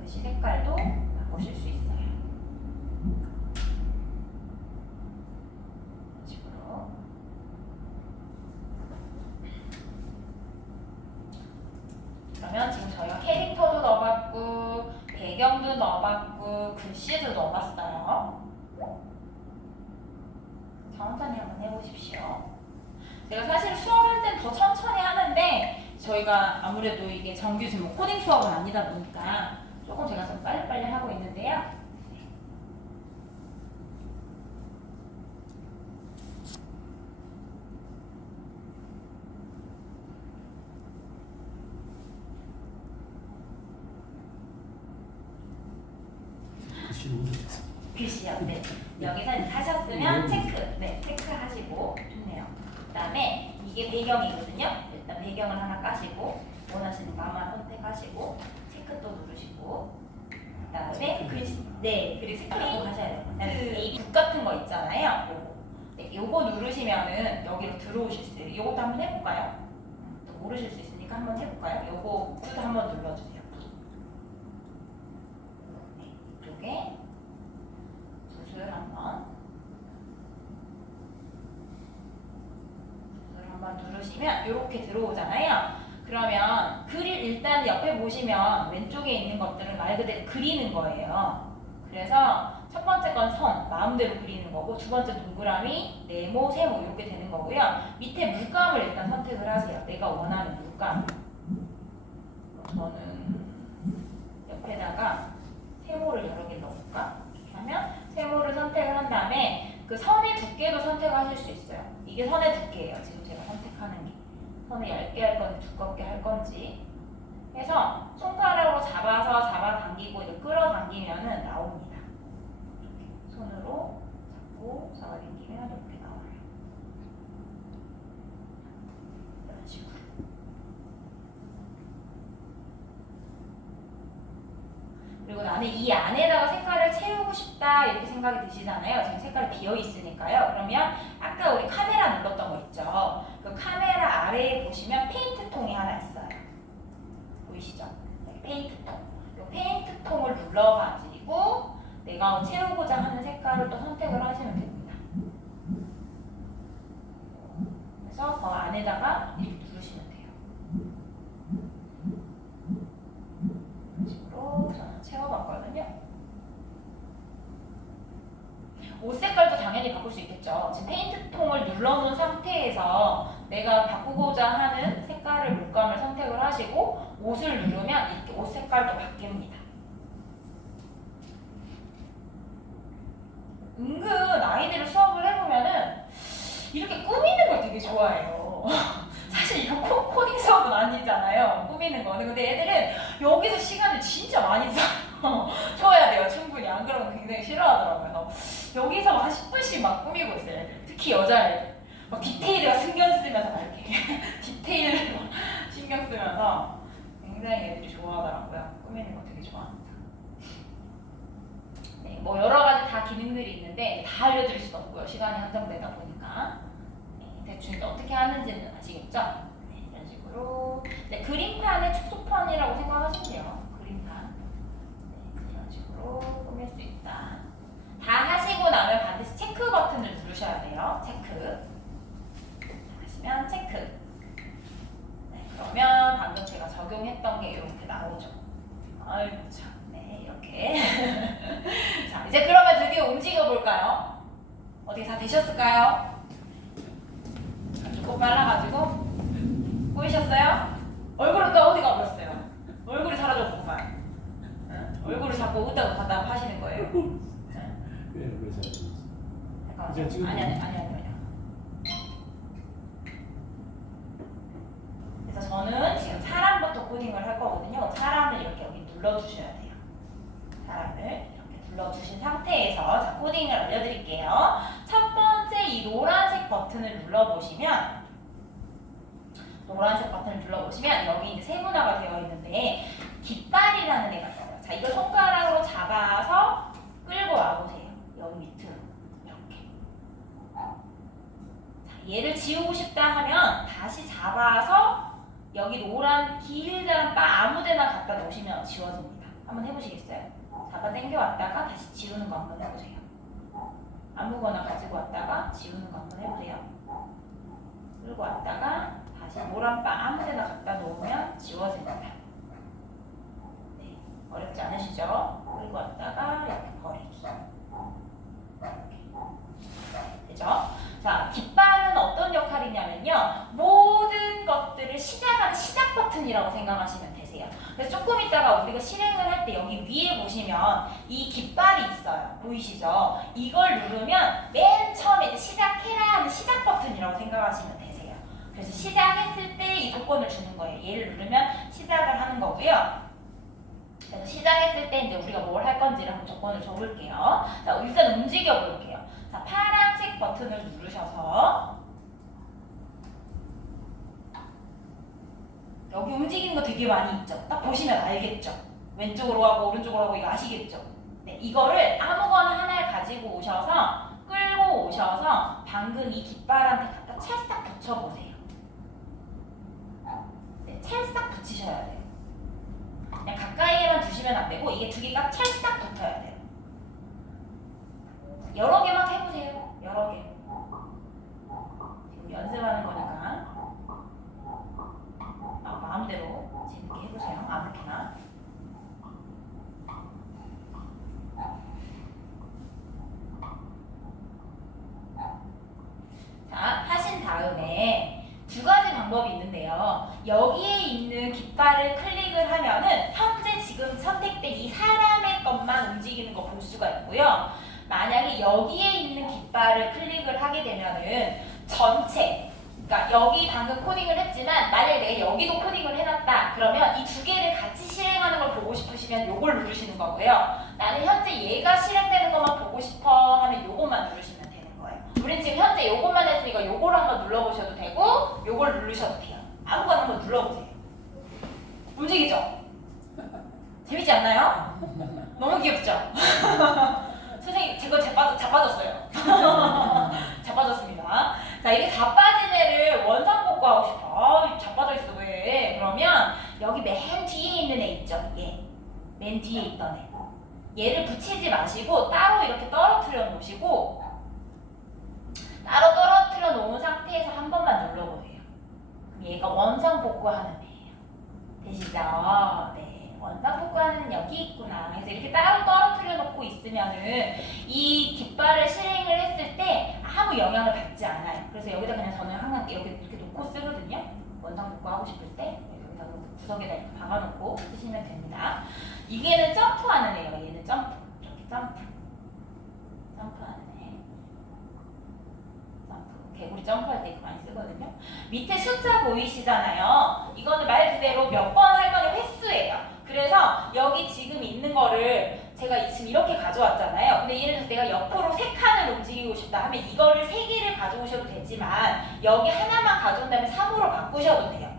글씨 색깔도 바꾸실 수 있어요. 그러면 지금 저희가 캐릭터도 넣어봤고 배경도 넣어봤고 글씨도 넣어봤어요. 천천히 한번 해보십시오. 제가 사실 수업할 땐 더 천천히 하는데 저희가 아무래도 이게 정규 제목 코딩 수업은 아니다 보니까 조금 제가 좀 빨리빨리 하고 있는데요. 글씨를 못했어. 글씨요. 네. 여기서 이제 하셨으면 체크. 네, 체크하시고 좋네요. 그다음에 이게 배경이거든요. 일단 배경을 하나 까시고 원하시는 거 하나 선택하시고 체크 또 누르시고 그다음에 글씨. 네, 그리고 색깔도 하셔야 돼요. 그다음에 이 붓 같은 거 있잖아요. 요거. 네, 요거 누르시면은 여기로 들어오실 수 있어요. 요것도 한번 해볼까요? 또 모르실 수 있으니까 한번 해볼까요? 요거 붓 한번 눌러주세요. 네, 이쪽에. 붓을 한번 누르시면 이렇게 들어오잖아요. 그러면 그릴 일단 옆에 보시면 왼쪽에 있는 것들은 말 그대로 그리는 거예요. 그래서 첫 번째 건 선, 마음대로 그리는 거고 두 번째 동그라미, 네모, 세모 이렇게 되는 거고요. 밑에 물감을 일단 선택을 하세요. 내가 원하는 물감. 저는 옆에다가 세모를 여러 개 넣을까? 이렇게 하면 세모를 선택을 한 다음에 그 선의 두께도 선택하실 수 있어요. 이게 선의 두께예요. 지금 제가 선택하는 게. 선을 얇게 할 건지 두껍게 할 건지 해서 손가락으로 잡아당기고 이렇게 끌어당기면은 나옵니다. 이렇게 손으로 잡고 잡아당기면 이렇게 나와요. 이런 식으로. 그리고 나는 이 안에다가 색깔을 채우고 싶다 이렇게 생각이 드시잖아요. 지금 색깔이 비어 있으니까요. 그러면 아까 우리 카메라 눌렀던 거 있죠. 그 카메라 아래에 보시면 페인트 통이 하나 있어요. 보이시죠? 네, 페인트 통. 이 페인트 통을 눌러가지고 내가 채우고자 하는 색깔을 또 선택을 하시면 됩니다. 그래서 그 안에다가 이렇게 누르시면 돼요. 이런 식으로 저는 채워봤거든요. 옷 색깔도 당연히 바꿀 수 있겠죠. 지금 페인트 통을 눌러놓은 상태에서 내가 바꾸고자 하는 색깔을 물감을 선택을 하시고 옷을 누르면 이렇게 옷 색깔도 바뀝니다. 되거든요. 근데 얘들은 여기서 시간을 진짜 많이 줘야 돼요. 충분히. 안 그러면 굉장히 싫어하더라고요. 그래서 여기서 한 10분씩 막 꾸미고 있어요. 애들. 특히 여자애들. 막 디테일을 신경 쓰면서 막 이렇게 디테일을 막 신경 쓰면서 굉장히 애들이 좋아하더라고요. 꾸미는 거 되게 좋아합니다. 네, 뭐 여러 가지 다 기능들이 있는데 다 알려드릴 수도 없고요. 시간이 한정되다 보니까. 네, 대충 이제 어떻게 하는지는 아시겠죠? 네, 이런 식으로. 네, 그림판의 축소판이라고 생각하시면 돼요. 그림판. 네, 이런 식으로 꾸밀 수 있다. 다 하시고 나면 반드시 체크 버튼을 누르셔야 돼요. 체크. 하시면 체크. 네, 그러면 방금 제가 적용했던 게 이렇게 나오죠. 아이고 참. 네, 이렇게. 자, 이제 그러면 드디어 움직여 볼까요? 어떻게 다 되셨을까요? 조금 빨라가지고 보이셨어요? 얼굴은 또 어디 가버렸어요? 얼굴이 사라졌구만. 응? 얼굴을 자꾸 어디다가 갖다 하시는 거예요? 왜 잘? 잠깐만요. 이제 지금 아니. 그래서 저는 지금 사람부터 코딩을 할 거거든요. 사람을 이렇게 여기 눌러주셔야 돼요. 사람을 이렇게 눌러주신 상태에서 자, 코딩을 알려드릴게요. 첫 번째 이 노란색 버튼을 눌러보시면 여기 이제 세분화가 되어 있는데 깃발이라는 애가 있어요. 자, 이걸 손가락으로 잡아서 끌고 와보세요. 여기 밑으로 이렇게. 자, 얘를 지우고 싶다 하면 다시 잡아서 여기 노란 길다란 바 아무데나 갖다 놓으시면 지워집니다. 한번 해보시겠어요? 잡아 당겨왔다가 다시 지우는 거 한번 해보세요. 아무거나 가지고 왔다가 지우는 거 한번 해보세요. 끌고 왔다가 다시 노란 바 아무데나 갖다 놓으면 지워집니다. 네, 어렵지 않으시죠? 끌고 왔다가 이렇게 버리기. 되죠? 자, 깃발은 어떤 역할이냐면요. 모든 것들을 시작하는 시작 버튼이라고 생각하시면 되세요. 그래서 조금 있다가 우리가 실행을 할 때 여기 위에 보시면 이 깃발이 있어요. 보이시죠? 이걸 누르면 맨 처음에 이제 시작해라 하는 시작 버튼이라고 생각하시면 되세요. 그래서 시작했을 때 이 조건을 주는 거예요. 얘를 누르면 시작을 하는 거고요. 그래서 시작했을 때 이제 우리가 뭘 할 건지를 한번 조건을 줘볼게요. 자, 일단 움직여 볼게요. 자, 파란색 버튼을 누르셔서 여기 움직이는 거 되게 많이 있죠? 딱 보시면 알겠죠? 왼쪽으로 하고 오른쪽으로 하고 이거 아시겠죠? 네, 이거를 아무거나 하나를 가지고 오셔서 끌고 오셔서 방금 이 깃발한테 갖다 찰싹 붙여보세요. 네, 찰싹 붙이셔야 돼요. 그냥 가까이에만 두시면 안 되고 이게 두 개가 찰싹 붙어야 돼요. 여러 개만 해보세요. 여러 개. 지금 연습하는 거니까 마음대로 재밌게 해보세요. 아무렇게나. 자, 하신 다음에 두 가지 방법이 있는데요. 여기에 있는 깃발을 클릭을 하면은 현재 지금 선택된 이 사람의 것만 움직이는 거 볼 수가 있고요. 만약에 여기에 있는 깃발을 클릭을 하게 되면은 전체, 그러니까 여기 방금 코딩을 했지만 만약에 내가 여기도 코딩을 해놨다 그러면 이 두 개를 같이 실행하는 걸 보고 싶으시면 요걸 누르시는 거고요. 나는 현재 얘가 실행되는 것만 보고 싶어 하면 요것만 누르시면 되는 거예요. 우린 지금 현재 요것만 했으니까 요걸 한번 눌러보셔도 되고 요걸 누르셔도 돼요. 아무거나 한번 눌러보세요. 움직이죠? 재밌지 않나요? 너무 귀엽죠? 선생님 제거 자빠졌어요. 자빠졌습니다. 자, 이게 자빠진 애를 원상복구하고 싶어. 자빠져 있어 왜? 그러면 여기 맨 뒤에 있는 애 있죠? 얘. 맨 뒤에 있던 애. 얘를 붙이지 마시고 따로 이렇게 떨어뜨려 놓으시고 따로 떨어뜨려 놓은 상태에서 한 번만 눌러보세요. 그럼 얘가 원상복구하는 애예요. 되시죠? 네. 원상복구하는 여기 있구나. 그래서 이렇게 따로 떨어뜨려 놓고 있으면은 이 깃발을 실행을 했을 때 아무 영향을 받지 않아요. 그래서 여기다 그냥 저는 항상 여기 이렇게 놓고 쓰거든요. 원상복구 하고 싶을 때 여기다 구석에다 이렇게 박아놓고 쓰시면 됩니다. 이게는 점프하는 애예요. 얘는 점프. 이렇게 점프하는 애. 점프. 개구리 점프할 때 이거 많이 쓰거든요. 밑에 숫자 보이시잖아요. 이거는 말 그대로 몇 번 할 거니 하면 이거를 3개를 가져오셔도 되지만 여기 하나만 가져온 다음에 3으로 바꾸셔도 돼요.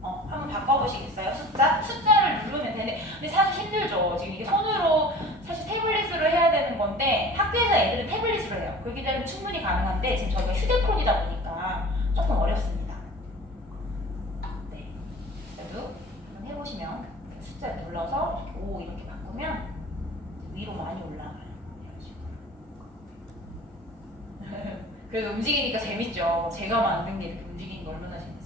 한번 바꿔보시겠어요? 숫자를 누르면 되는데 근데 사실 힘들죠. 지금 이게 손으로 사실 태블릿으로 해야 되는 건데 학교에서 애들은 태블릿으로 해요. 그렇기 때문에 충분히 가능한데 지금 저희가 휴대폰이다 보니까 조금 어렵습니다. 네, 그래도 한번 해보시면 숫자를 눌러서 이렇게 5 이렇게 바꾸면 위로 많이 올라가요. 이런 식으로. 그래도 움직이니까 재밌죠. 제가 만든 게 이렇게 움직이는 거 얼마나 재밌어요.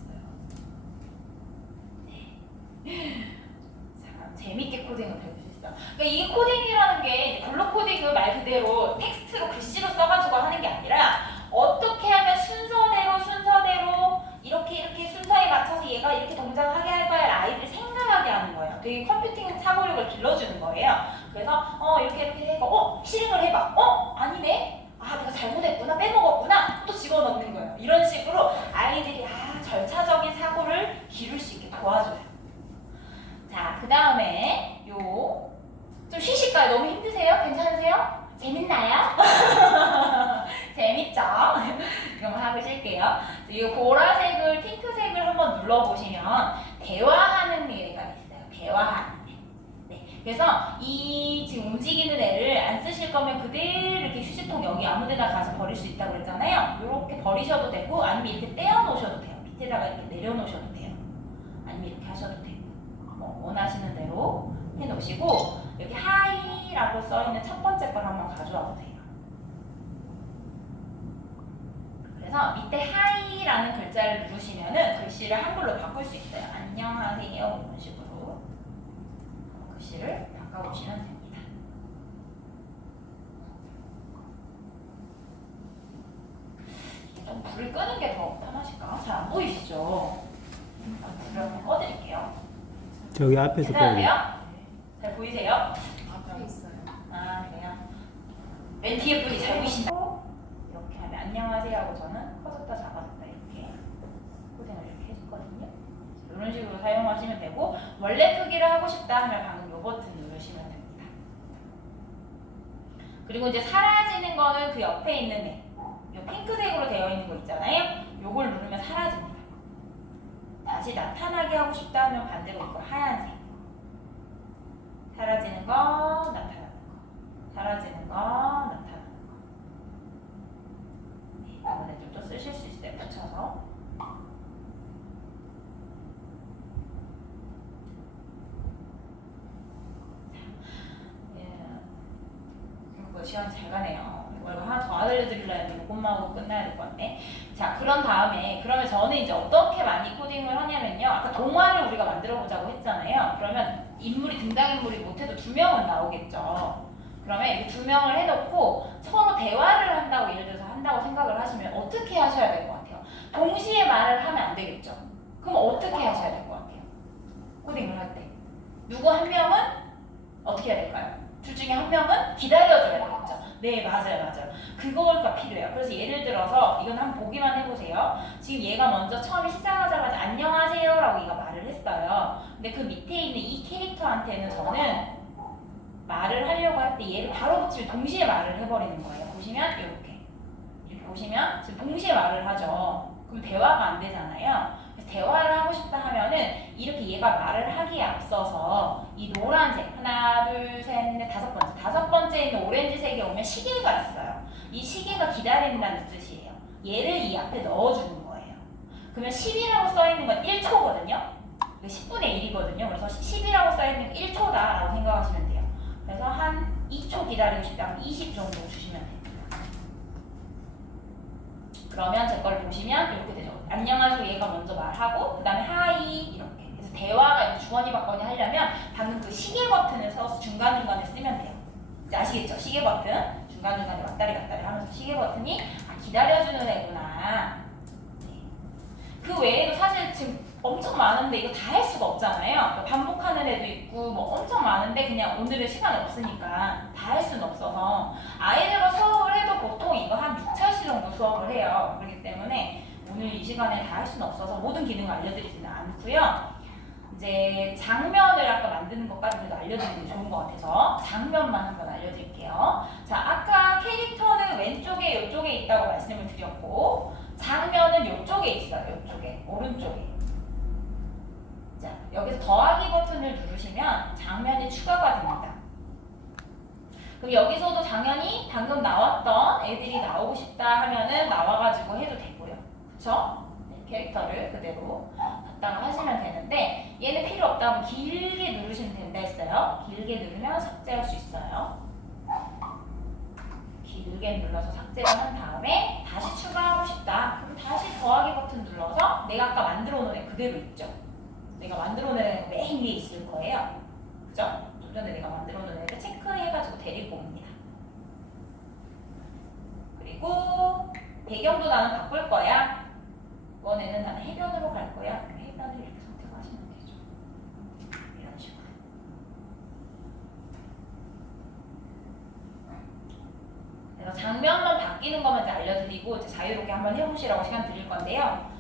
자, 재밌게 코딩을 배울 수 있어요. 그러니까 이게 코딩이라는 게 블록 코딩은 말 그대로 텍스트로 글씨로 써가지고 하는 게 아니라 어떻게 하면 순서대로 이렇게 순서에 맞춰서 얘가 이렇게 동작을 하게 할 거야 아이들이 생각하게 하는 거예요. 되게 컴퓨팅 사고력을 길러주는 거예요. 그래서 이렇게 해서 실행을 해봐. 아니네. 내가 잘못했구나. 빼먹었구나. 또 집어넣는 거예요. 이런 식으로 아이들이 절차적인 사고를 기를 수 있게 도와줘요. 자, 그 다음에 좀 쉬실까요? 너무 힘드세요? 괜찮으세요? 재밌나요? 재밌죠? 그럼 하고 쉴게요. 이 보라색을 핑크색을 한번 눌러보시면 대화하는 얘가 있어요. 대화하는 애. 네. 그래서 이 지금 움직이는 애를 안 쓰실 거면 그대로 이렇게 휴지통 여기 아무데나 가서 버릴 수 있다고 그랬잖아요. 이렇게 버리셔도 되고 아니면 이렇게 떼어 놓으셔도 돼요. 밑에다가 이렇게 내려 놓으셔도 돼요. 아니면 이렇게 하셔도 되고 원하시는 대로 해놓으시고 여기 하이라고 써있는 첫 번째 걸 한번 가져와도 돼요. 그래서 밑에 하이라는 글자를 누르시면은 글씨를 한글로 바꿀 수 있어요. 안녕하세요 이런 식으로 글씨를 바꿔보시면 됩니다. 좀 불을 끄는 게 더 편하실까? 잘 안 보이시죠? 불을 한번 꺼드릴게요. 저기 앞에서 괜찮으세요? 잘 보이세요? 앞에 있어요. 그래요? 맨 뒤에 분이 잘 보이신다고? 이렇게 하면 안녕하세요 하고 저는 커졌다 작아졌다 이렇게 코딩을 이렇게 해줬거든요. 이런 식으로 사용하시면 되고 원래 크기를 하고 싶다 하면 방금 요 버튼 누르시면 됩니다. 그리고 이제 사라지는 거는 그 옆에 있는 애, 요 핑크색으로 되어 있는 거 있잖아요. 요걸 누르면 사라집니다. 다시 나타나게 하고 싶다 하면 반대로 이거 하얀색. 사라지는 거, 나타나는 거. 사라지는 거, 나타나는 거. 네, 이런 애들도 쓰실 수 있어요. 붙여서. 이거 시간 잘 가네요. 이거 하나 더 알려드리려 했는데 이것만 하고 끝나야 될 것 같네. 자, 그런 다음에 그러면 저는 이제 어떻게 많이 코딩을 하냐면요. 아까 동화를 우리가 만들어 보자고 했잖아요. 그러면 등장인물이 못해도 2명은 나오겠죠. 그러면 이렇게 2명을 해놓고 서로 대화를 한다고 예를 들어서 한다고 생각을 하시면 어떻게 하셔야 될 것 같아요? 동시에 말을 하면 안 되겠죠. 그럼 어떻게 하셔야 될 것 같아요? 코딩을 할 때. 누구 한 명은 어떻게 해야 될까요? 둘 중에 한 명은 기다려줘야 되겠죠. 네, 맞아요. 그거가 필요해요. 그래서 예를 들어서 이건 한번 보기만 해보세요. 지금 얘가 먼저 처음에 시작하자마자 안녕하세요 라고 얘가 말을 했어요. 근데 그 밑에 있는 이 캐릭터한테는 저는 말을 하려고 할 때 얘를 바로 붙이면 동시에 말을 해버리는 거예요. 보시면 이렇게 보시면 지금 동시에 말을 하죠. 그럼 대화가 안 되잖아요. 그래서 대화를 하고 싶다 하면은 이렇게 얘가 말을 하기에 앞서서 이 노란색 하나 둘 셋 넷 다섯 번째에 있는 오렌지색에 오면 시계가 있어요. 이 시계가 기다린다는 뜻이에요. 얘를 이 앞에 넣어주는 거예요. 그러면 10이라고 써있는 건 1초거든요. 10분의 1이거든요. 그래서 10이라고 써있는 건 1초다라고 생각하시면 돼요. 그래서 한 2초 기다리고 싶다면 20 정도 주시면 됩니다. 그러면 제 걸 보시면 이렇게 되죠. 안녕하세요 얘가 먼저 말하고 그 다음에 하이 이렇게. 그래서 대화가 주거니 받거니 하려면 방금 그 시계 버튼을 써서 중간중간에 쓰면 돼요. 이제 아시겠죠? 시계 버튼. 중간중간에 왔다리 갔다리 하면서 시계 버튼이 기다려주는 애구나. 네. 그 외에도 사실 지금 엄청 많은데 이거 다 할 수가 없잖아요. 그러니까 반복하는 애도 있고 뭐 엄청 많은데 그냥 오늘은 시간이 없으니까 다 할 수는 없어서 아이들과 수업을 해도 보통 이거 한 6차시 정도 수업을 해요. 그렇기 때문에 오늘 이 시간에 다 할 수는 없어서 모든 기능을 알려드리지는 않고요. 이제 장면을 아까 만드는 것까지 그래도 알려드리는 게 좋은 것 같아서 장면만 한번 알려드릴게요. 자, 아까 캐릭터는 왼쪽에 이쪽에 있다고 말씀을 드렸고 장면은 이쪽에 있어요. 이쪽에 오른쪽에. 자, 여기서 더하기 버튼을 누르시면 장면이 추가가 됩니다. 그럼 여기서도 당연히 방금 나왔던 애들이 나오고 싶다 하면은 나와가지고 해도 되고요. 그쵸? 네, 캐릭터를 그대로 갖다가 하시면 되는데 얘는 필요 없다면 길게 누르시면 된다 했어요. 길게 누르면 삭제할 수 있어요. 길게 눌러서 삭제를 한 다음에 다시 추가하고 싶다. 그럼 다시 더하기 버튼 눌러서 내가 아까 만들어 놓은 애 그대로 있죠. 내가 만들어 놓은 애 맨 위에 있을 거예요. 그죠? 좀 전에 내가 만들어 놓은 애를 체크해가지고 데리고 옵니다. 그리고 배경도 나는 바꿀 거야. 이번에는 나는 해변으로 갈 거야. 해변을 이렇게 선택하시면 되죠. 이런 식으로. 그래서 장면만 바뀌는 것만 이제 알려드리고 이제 자유롭게 한번 해보시라고 시간 드릴 건데요.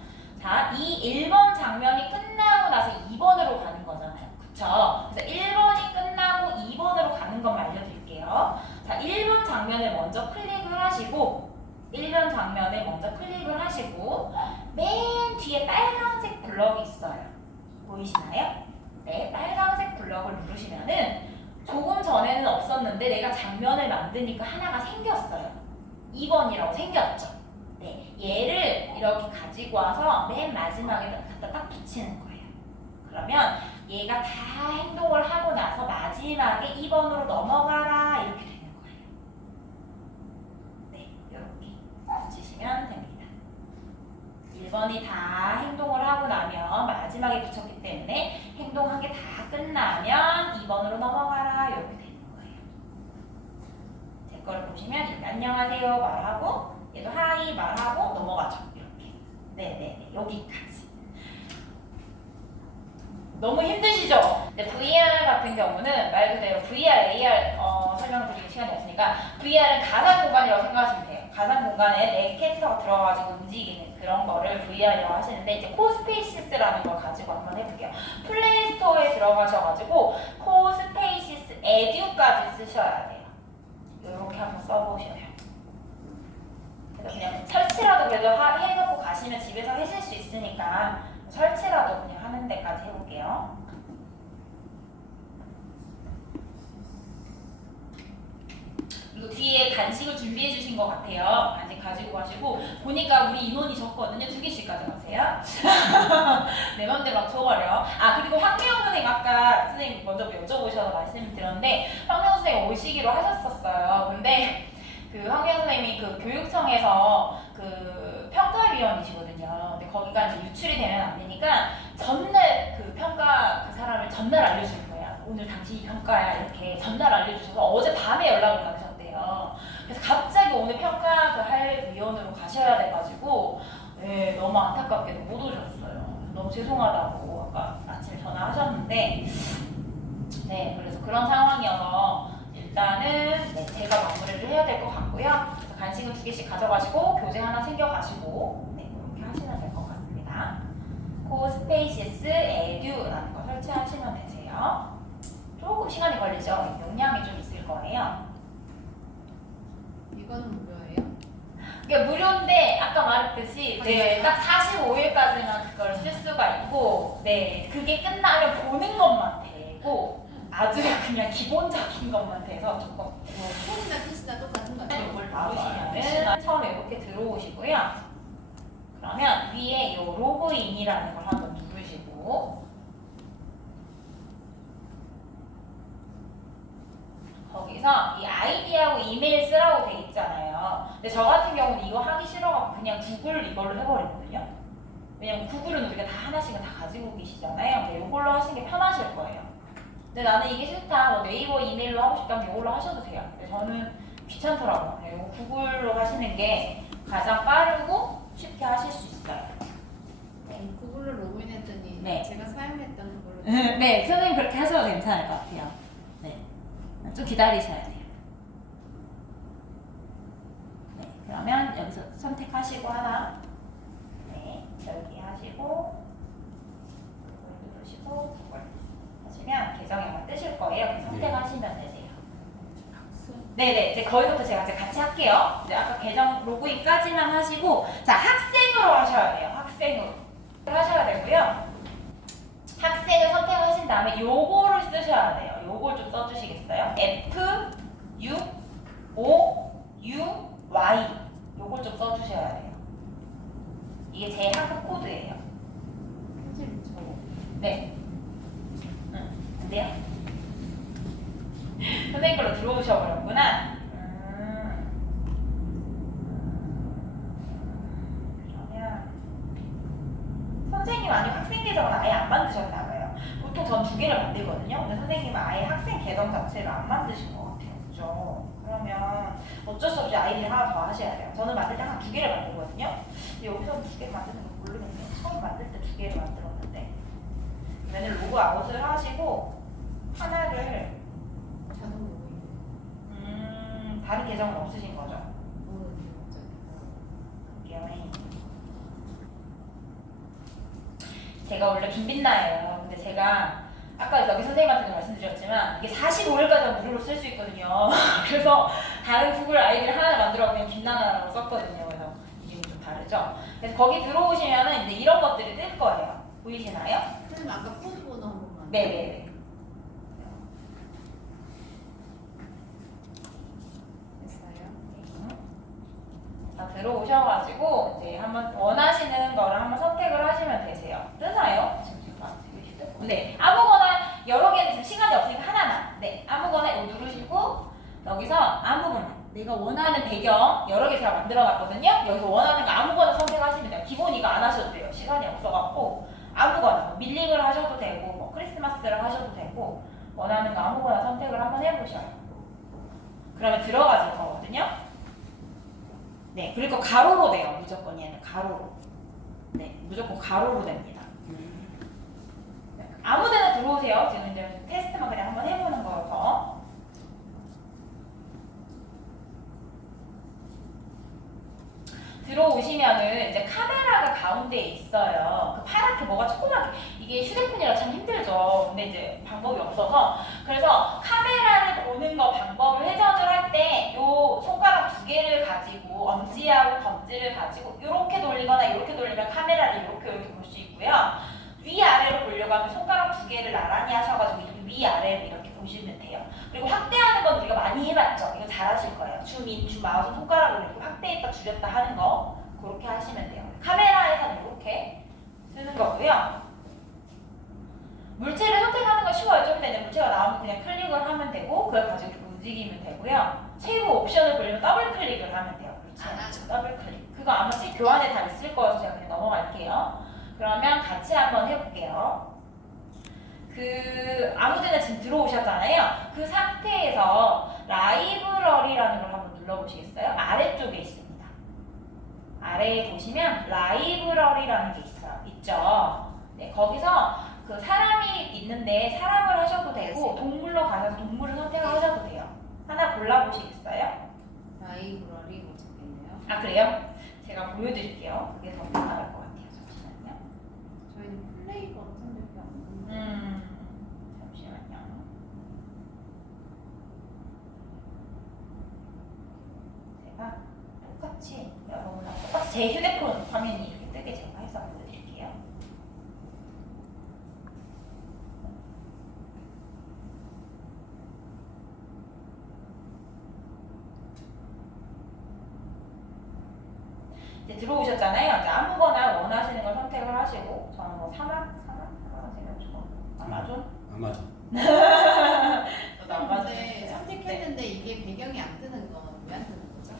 자, 이 1번 장면이 끝나고 나서 2번으로 가는 거잖아요. 그쵸? 그래서 1번이 끝나고 2번으로 가는 것만 알려드릴게요. 자, 1번 장면을 먼저 클릭을 하시고 1번 장면을 먼저 클릭을 하시고 맨 뒤에 빨간색 블럭이 있어요. 보이시나요? 네, 빨간색 블럭을 누르시면은 조금 전에는 없었는데 내가 장면을 만드니까 하나가 생겼어요. 2번이라고 생겼죠? 네, 얘를 이렇게 가지고 와서 맨 마지막에 갖다 딱 붙이는 거예요. 그러면 얘가 다 행동을 하고 나서 마지막에 2번으로 넘어가라 이렇게 되는 거예요. 네, 이렇게 붙이시면 됩니다. 1번이 다 행동을 하고 나면 마지막에 붙였기 때문에 행동한 게 다 끝나면 2번으로 넘어가라 이렇게 되는 거예요. 제 거를 보시면 이렇게 안녕하세요 말하고 얘도 하이 말하고 넘어가죠. 이렇게. 네네네 여기까지. 너무 힘드시죠? 근데 VR 같은 경우는 말 그대로 VR, AR 설명을 드리는 시간이 없으니까 VR은 가상 공간이라고 생각하시면 돼요. 가상 공간에 내 캐릭터가 들어가가지고 움직이는 그런 거를 VR이라고 하시는데 이제 코스페이시스라는 걸 가지고 한번 해볼게요. 플레이 스토어에 들어가셔가지고 코스페이시스 에듀까지 쓰셔야 돼요. 이렇게 한번 써보셔요. 그래서 그냥 설치라도 그래도 해놓고 가시면 집에서 하실 수 있으니까 설치라도 그냥 하는 데까지 해볼게요. 그리고 뒤에 간식을 준비해 주신 것 같아요. 간식 가지고 가시고 보니까 우리 인원이 적거든요. 2개씩 가져가세요. 내 맘대로 막 줘버려. 아 그리고 황미영 선생님 아까 선생님 먼저 여쭤보셔서 말씀을 드렸는데 황미영 선생님 오시기로 하셨었어요. 근데 그 황미영 선생님이 그 교육청에서 그 평가위원이시거든요. 근데 거기가 이제 유출이 되면 안 되니까 전날 그 평가 그 사람을 전날 알려주는 거야. 오늘 당신이 평가야 이렇게 전날 알려주셔서 어제 밤에 연락을 받으셨대요. 그래서 갑자기 오늘 평가 그 할 위원으로 가셔야 돼가지고 네, 너무 안타깝게도 못 오셨어요. 너무 죄송하다고 아까 아침에 전화하셨는데 네 그래서 그런 상황이어서 일단은 네, 제가 마무리를 해야 될 것 같고요. 그래서 간식은 2개씩 가져가시고 교재 하나 챙겨가시고 네, 이렇게 하시면 될 것 같습니다. 코스페이시스 에듀라는 거 설치하시면 되세요. 조금 시간이 걸리죠? 용량이 좀 있을 거예요. 이거는 무료예요? 이게 무료인데 아까 말했듯이 네, 딱 45일까지만 그걸 쓸 수가 있고 네, 그게 끝나면 보는 것만 되고 아주 그냥 기본적인 것만 돼서 조금 폰이나 PC나 똑같은 거 같아요. 이걸 누르시면은 처음에 이렇게 들어오시고요. 그러면 위에 이 로그인이라는 걸 한번 누르시고 거기서 이 아이디하고 이메일 쓰라고 돼 있잖아요. 근데 저 같은 경우는 이거 하기 싫어가지고 그냥 구글 이걸로 해버리거든요. 왜냐면 구글은 우리가 다 하나씩은 다 가지고 계시잖아요. 근데 이걸로 하시는 게 편하실 거예요. 근데 나는 이게 싫다, 뭐 네이버 이메일로 하고 싶다면 이걸로 하셔도 돼요. 근데 저는 귀찮더라고요. 이거 구글로 하시는 게 가장 빠르고 쉽게 하실 수 있어요. 구글로 로그인했더니 네. 제가 사용했던 그걸로 네, 선생님 그렇게 하셔도 괜찮을 것 같아요. 네, 좀 기다리셔야 돼요. 네, 그러면 여기서 선택하시고 하나, 네, 여기 하시고 누르시고. 하시고 하시면 계정이 아마 뜨실 거예요. 그래서 선택하시면 되세요. 네네, 이제 거기서부터 제가 이제 같이 할게요. 이제 아까 계정 로그인까지만 하시고, 자, 학생으로 하셔야 돼요. 학생으로 하셔야 되고요. 학생을 선택하신 다음에 요거를 쓰셔야 돼요. 요걸 좀 써주시겠어요? FUOUY 요걸 좀 써주셔야 돼요. 이게 제 학급 코드예요. 편집 저거. 네. 안 돼요? 선생님 걸로 들어오셔버렸구나. 그러면 선생님 아니면 학생 계정은 아예 안 만드셨나 봐요. 보통 전 두 개를 만들거든요. 근데 선생님은 아예 학생 계정 자체를 안 만드신 것 같아요. 그죠? 그러면 어쩔 수 없이 아이디 하나 더 하셔야 돼요. 저는 만들 때 한 두 개를 만들거든요. 근데 여기서는 두 개를 만드는 거 모르겠네요. 처음 만들 때 두 개를 만들었는데. 그러면 로그 아웃을 하시고 하나를 자동 로그인. 다른 계정은 없으신 거죠? 모르는 갑자기. 제가 원래 김빛나예요. 근데 제가 아까 여기 선생님한테도 말씀드렸지만 이게 45일까지 무료로 쓸 수 있거든요. 그래서 다른 구글 아이디를 하나 만들어 그냥 김나나라고 썼거든요. 그래서 이름이 좀 다르죠. 그래서 거기 들어오시면은 이제 이런 것들이 뜰 거예요. 보이시나요? 선생님 아까 코드 번호 한 번만. 네네네. 됐어요. 자, 들어오셔가지고 이제 한번 원하시는 거를 한번 선택을 하시면 되세요. 뜨나요? 지금 제가 되게 휴대폰. 네, 아무거나 여러 개는 지금 시간이 없으니까 하나만. 네, 아무거나 이거 누르시고 여기서 아무거나 내가 원하는 배경 여러 개 제가 만들어놨거든요. 여기서 원하는 거 아무거나 선택하시면 돼요. 기본 이거 안 하셔도 돼요. 시간이 없어갖고 아무거나 뭐 밀링을 하셔도 되고 뭐 크리스마스를 하셔도 되고 원하는 거 아무거나 선택을 한번 해보셔요. 그러면 들어가질 거거든요. 네, 그리고 가로로 돼요. 무조건 얘는 가로로. 네, 무조건 가로로 됩니다. 네, 아무데나 들어오세요. 지금 이제 테스트만 그냥 한번 해보는 거라서. 들어오시면은 이제 카메라가 가운데에 있어요. 그 파랗게 뭐가 조그맣게 이게 휴대폰이라 참 힘들죠. 근데 이제 방법이 없어서 그래서 카메라를 보는 거 방법을 회전을 할 때 요 손가락 두 개를 가지고 엄지하고 검지를 가지고 이렇게 돌리거나 이렇게 돌리면 카메라를 이렇게 볼 수 있고요. 위아래로 보려고 하면 손가락 두 개를 나란히 하셔가지고 이렇게 위아래로 이렇게 보시면 돼요. 그리고 확대하는 건 우리가 많이 해봤죠. 이거 잘하실 거예요. 줌인, 줌 아웃은 손가락으로 이렇게 확대했다 줄였다 하는 거 그렇게 하시면 돼요. 카메라에서는 이렇게 쓰는 거고요. 물체를 선택하는 건 쉬워요. 좀 전에 물체가 나오면 그냥 클릭을 하면 되고 그걸 가지고 이렇게 움직이면 되고요. 세이브 옵션을 보려면 더블 클릭을 하면 돼요. 물체. 더블 클릭. 그거 아마 책 교환에 다 있을 거여서 제가 그냥 넘어갈게요. 그러면 같이 한번 해볼게요. 아무데나 지금 들어오셨잖아요. 그 상태에서 라이브러리라는 걸 한번 눌러보시겠어요? 아래쪽에 있습니다. 아래에 보시면 라이브러리라는 게 있죠. 네, 거기서 그 사람이 있는데 사람을 하셔도 되고 동물로 가셔서 동물을 선택을 하셔도 돼요. 하나 골라보시겠어요? 라이브러리 뭐 적겠네요. 아 그래요? 제가 보여드릴게요. 그게 더 편할 것 같아요. 잠시만요. 저희는 플레이 버튼밖에 없는데. 잠시만요. 제가 똑같이 여러분하고 똑같이 제 휴대폰 화면이 이렇게 뜨게 제가 해서 보여드릴게요. 이제 들어오셨잖아요. 이제 아무거나 원하시는 걸 선택을 하시고 저는 뭐 사막 생각 좀 아마존? 아마존. 저도 아마존 근데 했어요. 선택했는데 이게 배경이 안 뜨는 건 왜 안 뜨는 거죠?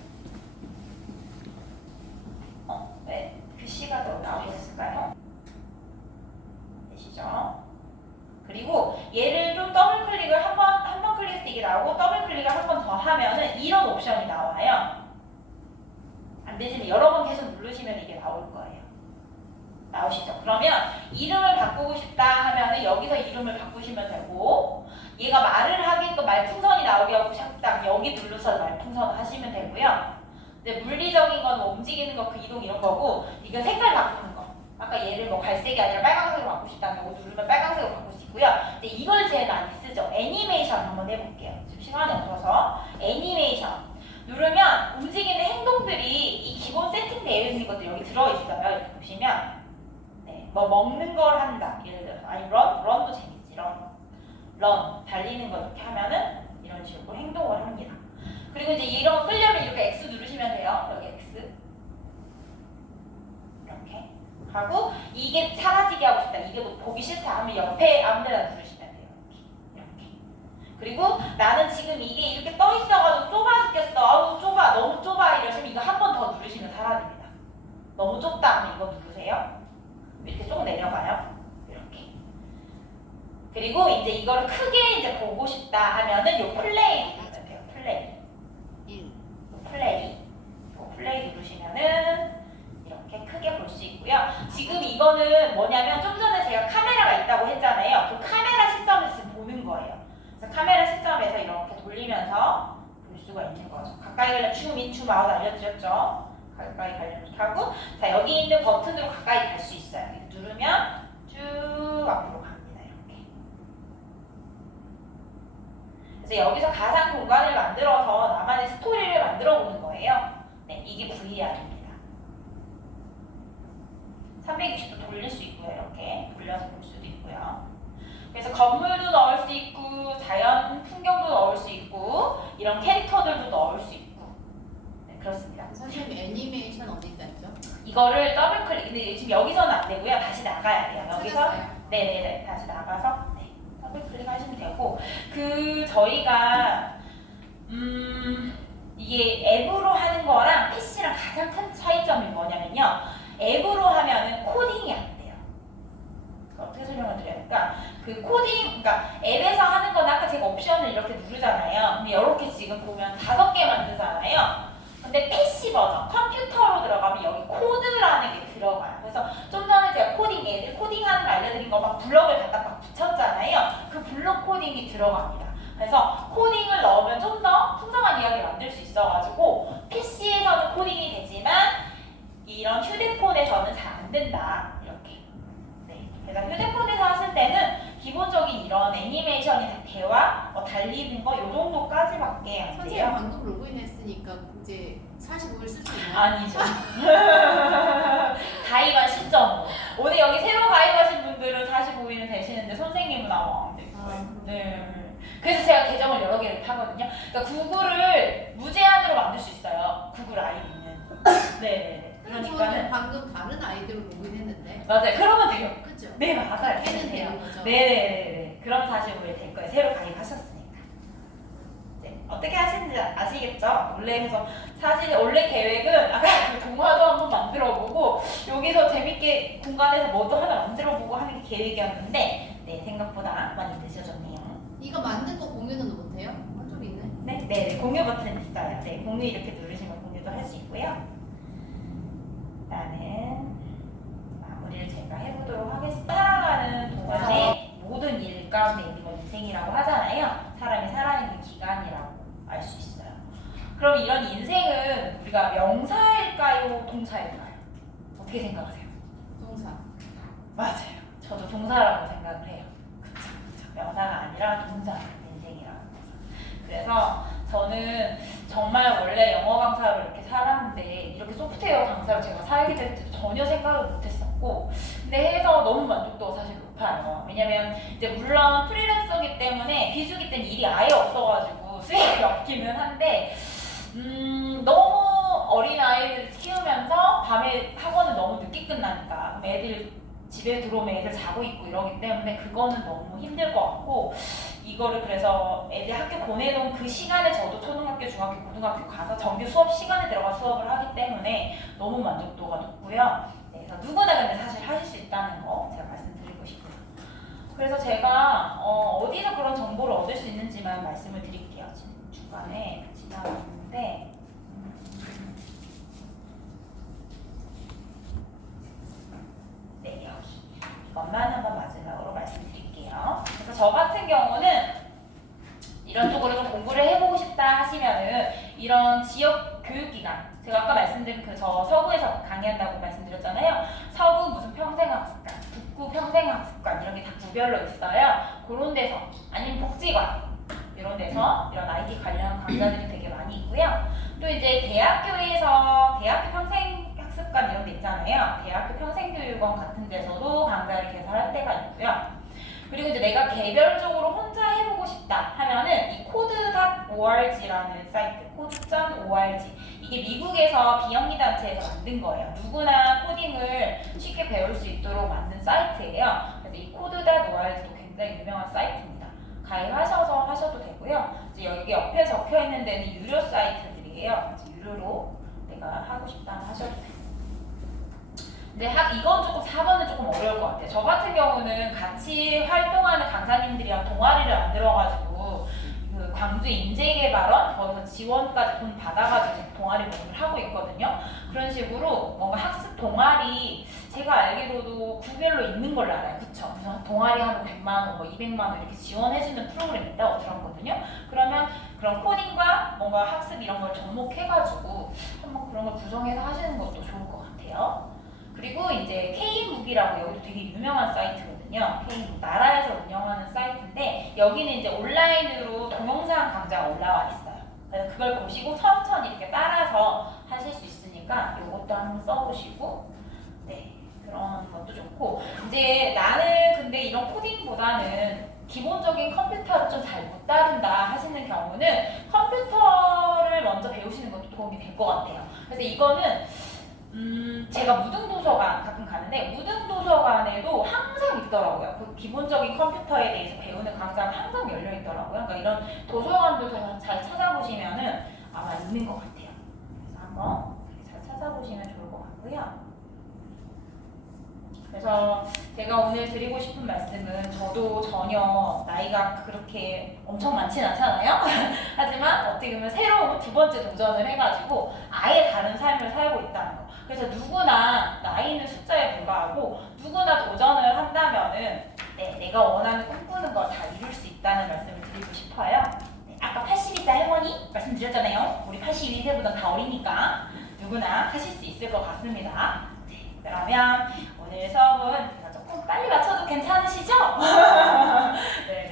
네, 글씨가 더 나오고 있을까요? 되시죠? 그리고 얘를 좀 더블 클릭을 한 번 클릭했을 때 이게 나오고 더블 클릭을 한 번 더 하면은 이런 옵션이 나와요. 안 되시면 여러 번 계속 누르시면 이게 나올 거예요. 나오시죠? 그러면 이름을 바꾸고 싶다 하면은 여기서 이름을 바꾸시면 되고 얘가 말을 하게끔 말풍선이 나오게 하고 싶다 여기 눌러서 말풍선 하시면 되고요. 근데 물리적인 건 뭐 움직이는 거 그 이동 이런 거고 이건 색깔 바꾸는 거 아까 얘를 뭐 갈색이 아니라 빨간색으로 바꾸고 싶다면 이거 누르면 빨간색으로 바꿀 수 있고요. 이제 이걸 제일 많이 쓰죠. 애니메이션 한번 해볼게요. 지금 시간이 없어서 애니메이션 누르면 움직이는 행동들이 이 기본 세팅되어 있는 것들 여기 들어있어요. 이렇게 보시면 네, 뭐 먹는 걸 한다. 예를 들어서 아니 런도 재밌지. 런 달리는 거 이렇게 하면은 이런 식으로 행동을 합니다. 그리고 이제 이런 거 끌려면 이렇게 X 누르시면 돼요. 여기 X 이렇게 하고 이게 사라지게 하고 싶다. 이게 뭐 보기 싫다 하면 옆에 아무 데나 누르시면 돼요. 이렇게. 그리고 나는 지금 이게 이렇게 떠 있어가지고 좁아 죽겠어. 아우 좁아 너무 좁아 이러시면 이거 한 번 더 누르시면 사라집니다. 너무 좁다 하면 이거 누르세요. 이렇게 조금 내려가요. 이렇게. 그리고 이제 이거를 크게 이제 보고 싶다 하면은 요 플레이 누르면 돼요. 플레이 누르시면은 이렇게 크게 볼 수 있고요. 지금 이거는 뭐냐면 좀 전에 제가 카메라가 있다고 했잖아요. 그 카메라 시점에서 지금 보는 거예요. 그래서 카메라 시점에서 이렇게 돌리면서 볼 수가 있는 거죠. 가까이 가려면 줌, 인, 줌, 아웃 알려드렸죠. 가까이 가려면 이렇게 하고 자 여기 있는 버튼으로 가까이 갈 수 있어요. 이렇게 누르면 쭉 앞으로 갑니다. 이렇게. 그래서 여기서 가상 공간을 만들어서 나만의 스토리를 만들어 보는 거예요. 네, 이게 VR입니다. 360도 돌릴 수 있고요. 이렇게 돌려서 볼 수도 있고요. 그래서 건물도 넣을 수 있고 자연 풍경도 넣을 수 있고 이런 캐릭터들도 넣을 수 있고 네, 그렇습니다. 선생님 애니메이션 어디다 있죠? 이거를 더블 클릭 근데 지금 여기서는 안 되고요. 다시 나가야 돼요. 여기서 찾았어요. 네네네 다시 나가서 네, 더블 클릭하시면 되고 그 저희가 이게 앱으로 하는 거랑 PC랑 가장 큰 차이점이 뭐냐면요. 앱으로 하면은 코딩이 안 돼요. 어떻게 설명을 드려요? 그러니까 그 코딩, 그러니까 앱에서 하는 건 아까 제가 옵션을 이렇게 누르잖아요. 근데 이렇게 지금 보면 5개 만들잖아요. 근데 PC 버전, 컴퓨터로 들어가면 여기 코드라는 게 들어가요. 그래서 좀 전에 제가 애들 코딩하는 거 알려드린 거 막 블럭을 갖다 막 붙였잖아요. 그 블럭 코딩이 들어갑니다. 그래서 코딩을 넣으면 좀 더 풍성한 이야기를 만들 수 있어가지고 PC에서는 코딩이 되지만 이런 휴대폰에서는 잘 안 된다. 이렇게. 네. 그래서 휴대폰에서 하실 때는 기본적인 이런 애니메이션이 대화, 뭐 달리는 거 요 정도까지밖에 안 선생님 돼요. 방금 로그인했으니까 이제 45일 쓸 수 있나요? 아니죠. 가입한 시점으로. 오늘 여기 새로 가입하신 분들은 45일은 되시는데 선생님은 아마 안 될 거예요. 네. 그래서 제가 계정을 여러 개를 타거든요. 그러니까 구글을 무제한으로 만들 수 있어요. 구글 아이디는. 네네네. 저는 그러니까는 방금 다른 아이디로 로그인했는데 맞아요. 그러면 돼요. 그죠? 네 맞아요. 해는 돼요. 되는 거죠? 네네네. 그럼 45일 될 거예요. 새로 가입하셨으니까. 이제 어떻게 하시는지 아시겠죠? 원래 계획은 아까 그 동화도 한번 만들어보고 여기서 재밌게 공간에서 뭐도 하나 만들어보고 하는 게 계획이었는데 네 생각보다 많이 늦어졌네요. 이거 만든 거 공유는 못해요? 한쪽 있네. 네, 공유 버튼 있어요. 네, 공유 이렇게 누르시면 공유도 할 수 있고요. 일단은 마무리를 제가 해보도록 하겠습니다. 살아가는 동안에 모든 일 가운데 있는 건 인생이라고 하잖아요. 사람이 살아있는 기간이라고 알 수 있어요. 그럼 이런 인생은 우리가 명사일까요? 동사일까요? 어떻게 생각하세요? 동사. 맞아요. 저도 동사라고 생각을 해요. 그쵸. 명사가 아니라 동사, 인생이라는 거죠. 그래서 저는 정말 원래 영어 강사로 이렇게 살았는데 이렇게 소프트웨어 강사로 제가 살게 될 때 전혀 생각을 못했었고 근데 해서 너무 만족도가 사실 높아요. 왜냐면 이제 물론 프리랜서기 때문에 비수기 때는 일이 아예 없어가지고 수익이 없기는 한데 너무 어린 아이를 키우면서 밤에 학원을 너무 늦게 끝나니까 그럼 애들 집에 들어오면 애들 자고 있고 이러기 때문에 그거는 너무 힘들 것 같고 이거를 그래서 애들 학교 보내놓은 그 시간에 저도 초등학교, 중학교, 고등학교 가서 정규 수업 시간에 들어가 수업을 하기 때문에 너무 만족도가 높고요. 네, 그래서 누구나 근데 사실 하실 수 있다는 거 제가 말씀드리고 싶고요. 그래서 제가 어디서 그런 정보를 얻을 수 있는지만 말씀을 드릴게요. 지금 중간에 지나갔는데 네, 여기 이것만 한번 마지막으로 말씀드릴게요. 그래서 저 같은 경우는 이런 쪽으로 좀 공부를 해보고 싶다 하시면은 이런 지역 교육기관 제가 아까 말씀드린 그 저 서구에서 강의한다고 말씀드렸잖아요. 서구 무슨 평생 평생학습관 이런 게 다 구별로 있어요. 그런 데서 아니면 복지관 이런 데서 이런 IT 관련 강좌들이 되게 많이 있고요. 또 이제 대학교에서 대학교 평생학습관 이런 데 있잖아요. 대학교 평생교육원 같은 데서도 강좌를 개설할 때가 있고요. 그리고 이제 내가 개별적으로 혼자 해보고 싶다 하면은 이 code.org라는 사이트, code.org 이게 미국에서 비영리 단체에서 만든 거예요. 누구나 코딩을 쉽게 배울 수 있도록 만든 사이트예요. 그래서 이 code.org도 굉장히 유명한 사이트입니다. 가입하셔서 하셔도 되고요. 이제 여기 옆에 적혀 있는 데는 유료 사이트들이에요. 그래서 유료로 내가 하고 싶다 하셔도 돼요. 근데 이건 조금 4번은 조금 어려울 것 같아요. 저 같은 경우는 같이 활동하는 강사님들이랑 동아리를 만들어가지고 그 광주 인재개발원 거기서 지원까지 돈 받아가지고 동아리 모임을 하고 있거든요. 그런 식으로 뭔가 학습 동아리 제가 알기로도 구별로 있는 걸로 알아요. 그쵸? 그래서 동아리 하면 100만 원, 뭐 200만 원 이렇게 지원해주는 프로그램이 있다고 들었거든요. 그러면 그런 코딩과 뭔가 학습 이런 걸 접목해가지고 한번 그런 걸 구성해서 하시는 것도 좋을 것 같아요. 그리고 이제 K북이라고 여기도 되게 유명한 사이트거든요. K북 나라에서 운영하는 사이트인데 여기는 이제 온라인으로 동영상 강좌가 올라와 있어요. 그래서 그걸 보시고 천천히 이렇게 따라서 하실 수 있으니까 이것도 한번 써보시고 네 그런 것도 좋고 이제 나는 근데 이런 코딩보다는 기본적인 컴퓨터를 좀 잘 못 다룬다 하시는 경우는 컴퓨터를 먼저 배우시는 것도 도움이 될 것 같아요. 그래서 이거는 제가 무등도서관 가끔 가는데 무등도서관에도 항상 있더라고요. 그 기본적인 컴퓨터에 대해서 배우는 강좌가 항상 열려 있더라고요. 그러니까 이런 도서관도 잘 찾아보시면은 아마 있는 것 같아요. 그래서 한번 잘 찾아보시면 좋을 것 같고요. 그래서 제가 오늘 드리고 싶은 말씀은 저도 전혀 나이가 그렇게 엄청 많진 않잖아요. 하지만 어떻게 보면 새로운 두 번째 도전을 해가지고 아예 다른 삶을 살고 있다는 거. 그래서 누구나 나이는 숫자에 불과하고 누구나 도전을 한다면은 네, 내가 원하는 꿈꾸는 걸 다 이룰 수 있다는 말씀을 드리고 싶어요. 네, 아까 82세 할머니 말씀드렸잖아요. 우리 82세보다 다 어리니까 누구나 하실 수 있을 것 같습니다. 네, 그러면 오늘 수업은 제가 조금 빨리 맞춰도 괜찮으시죠?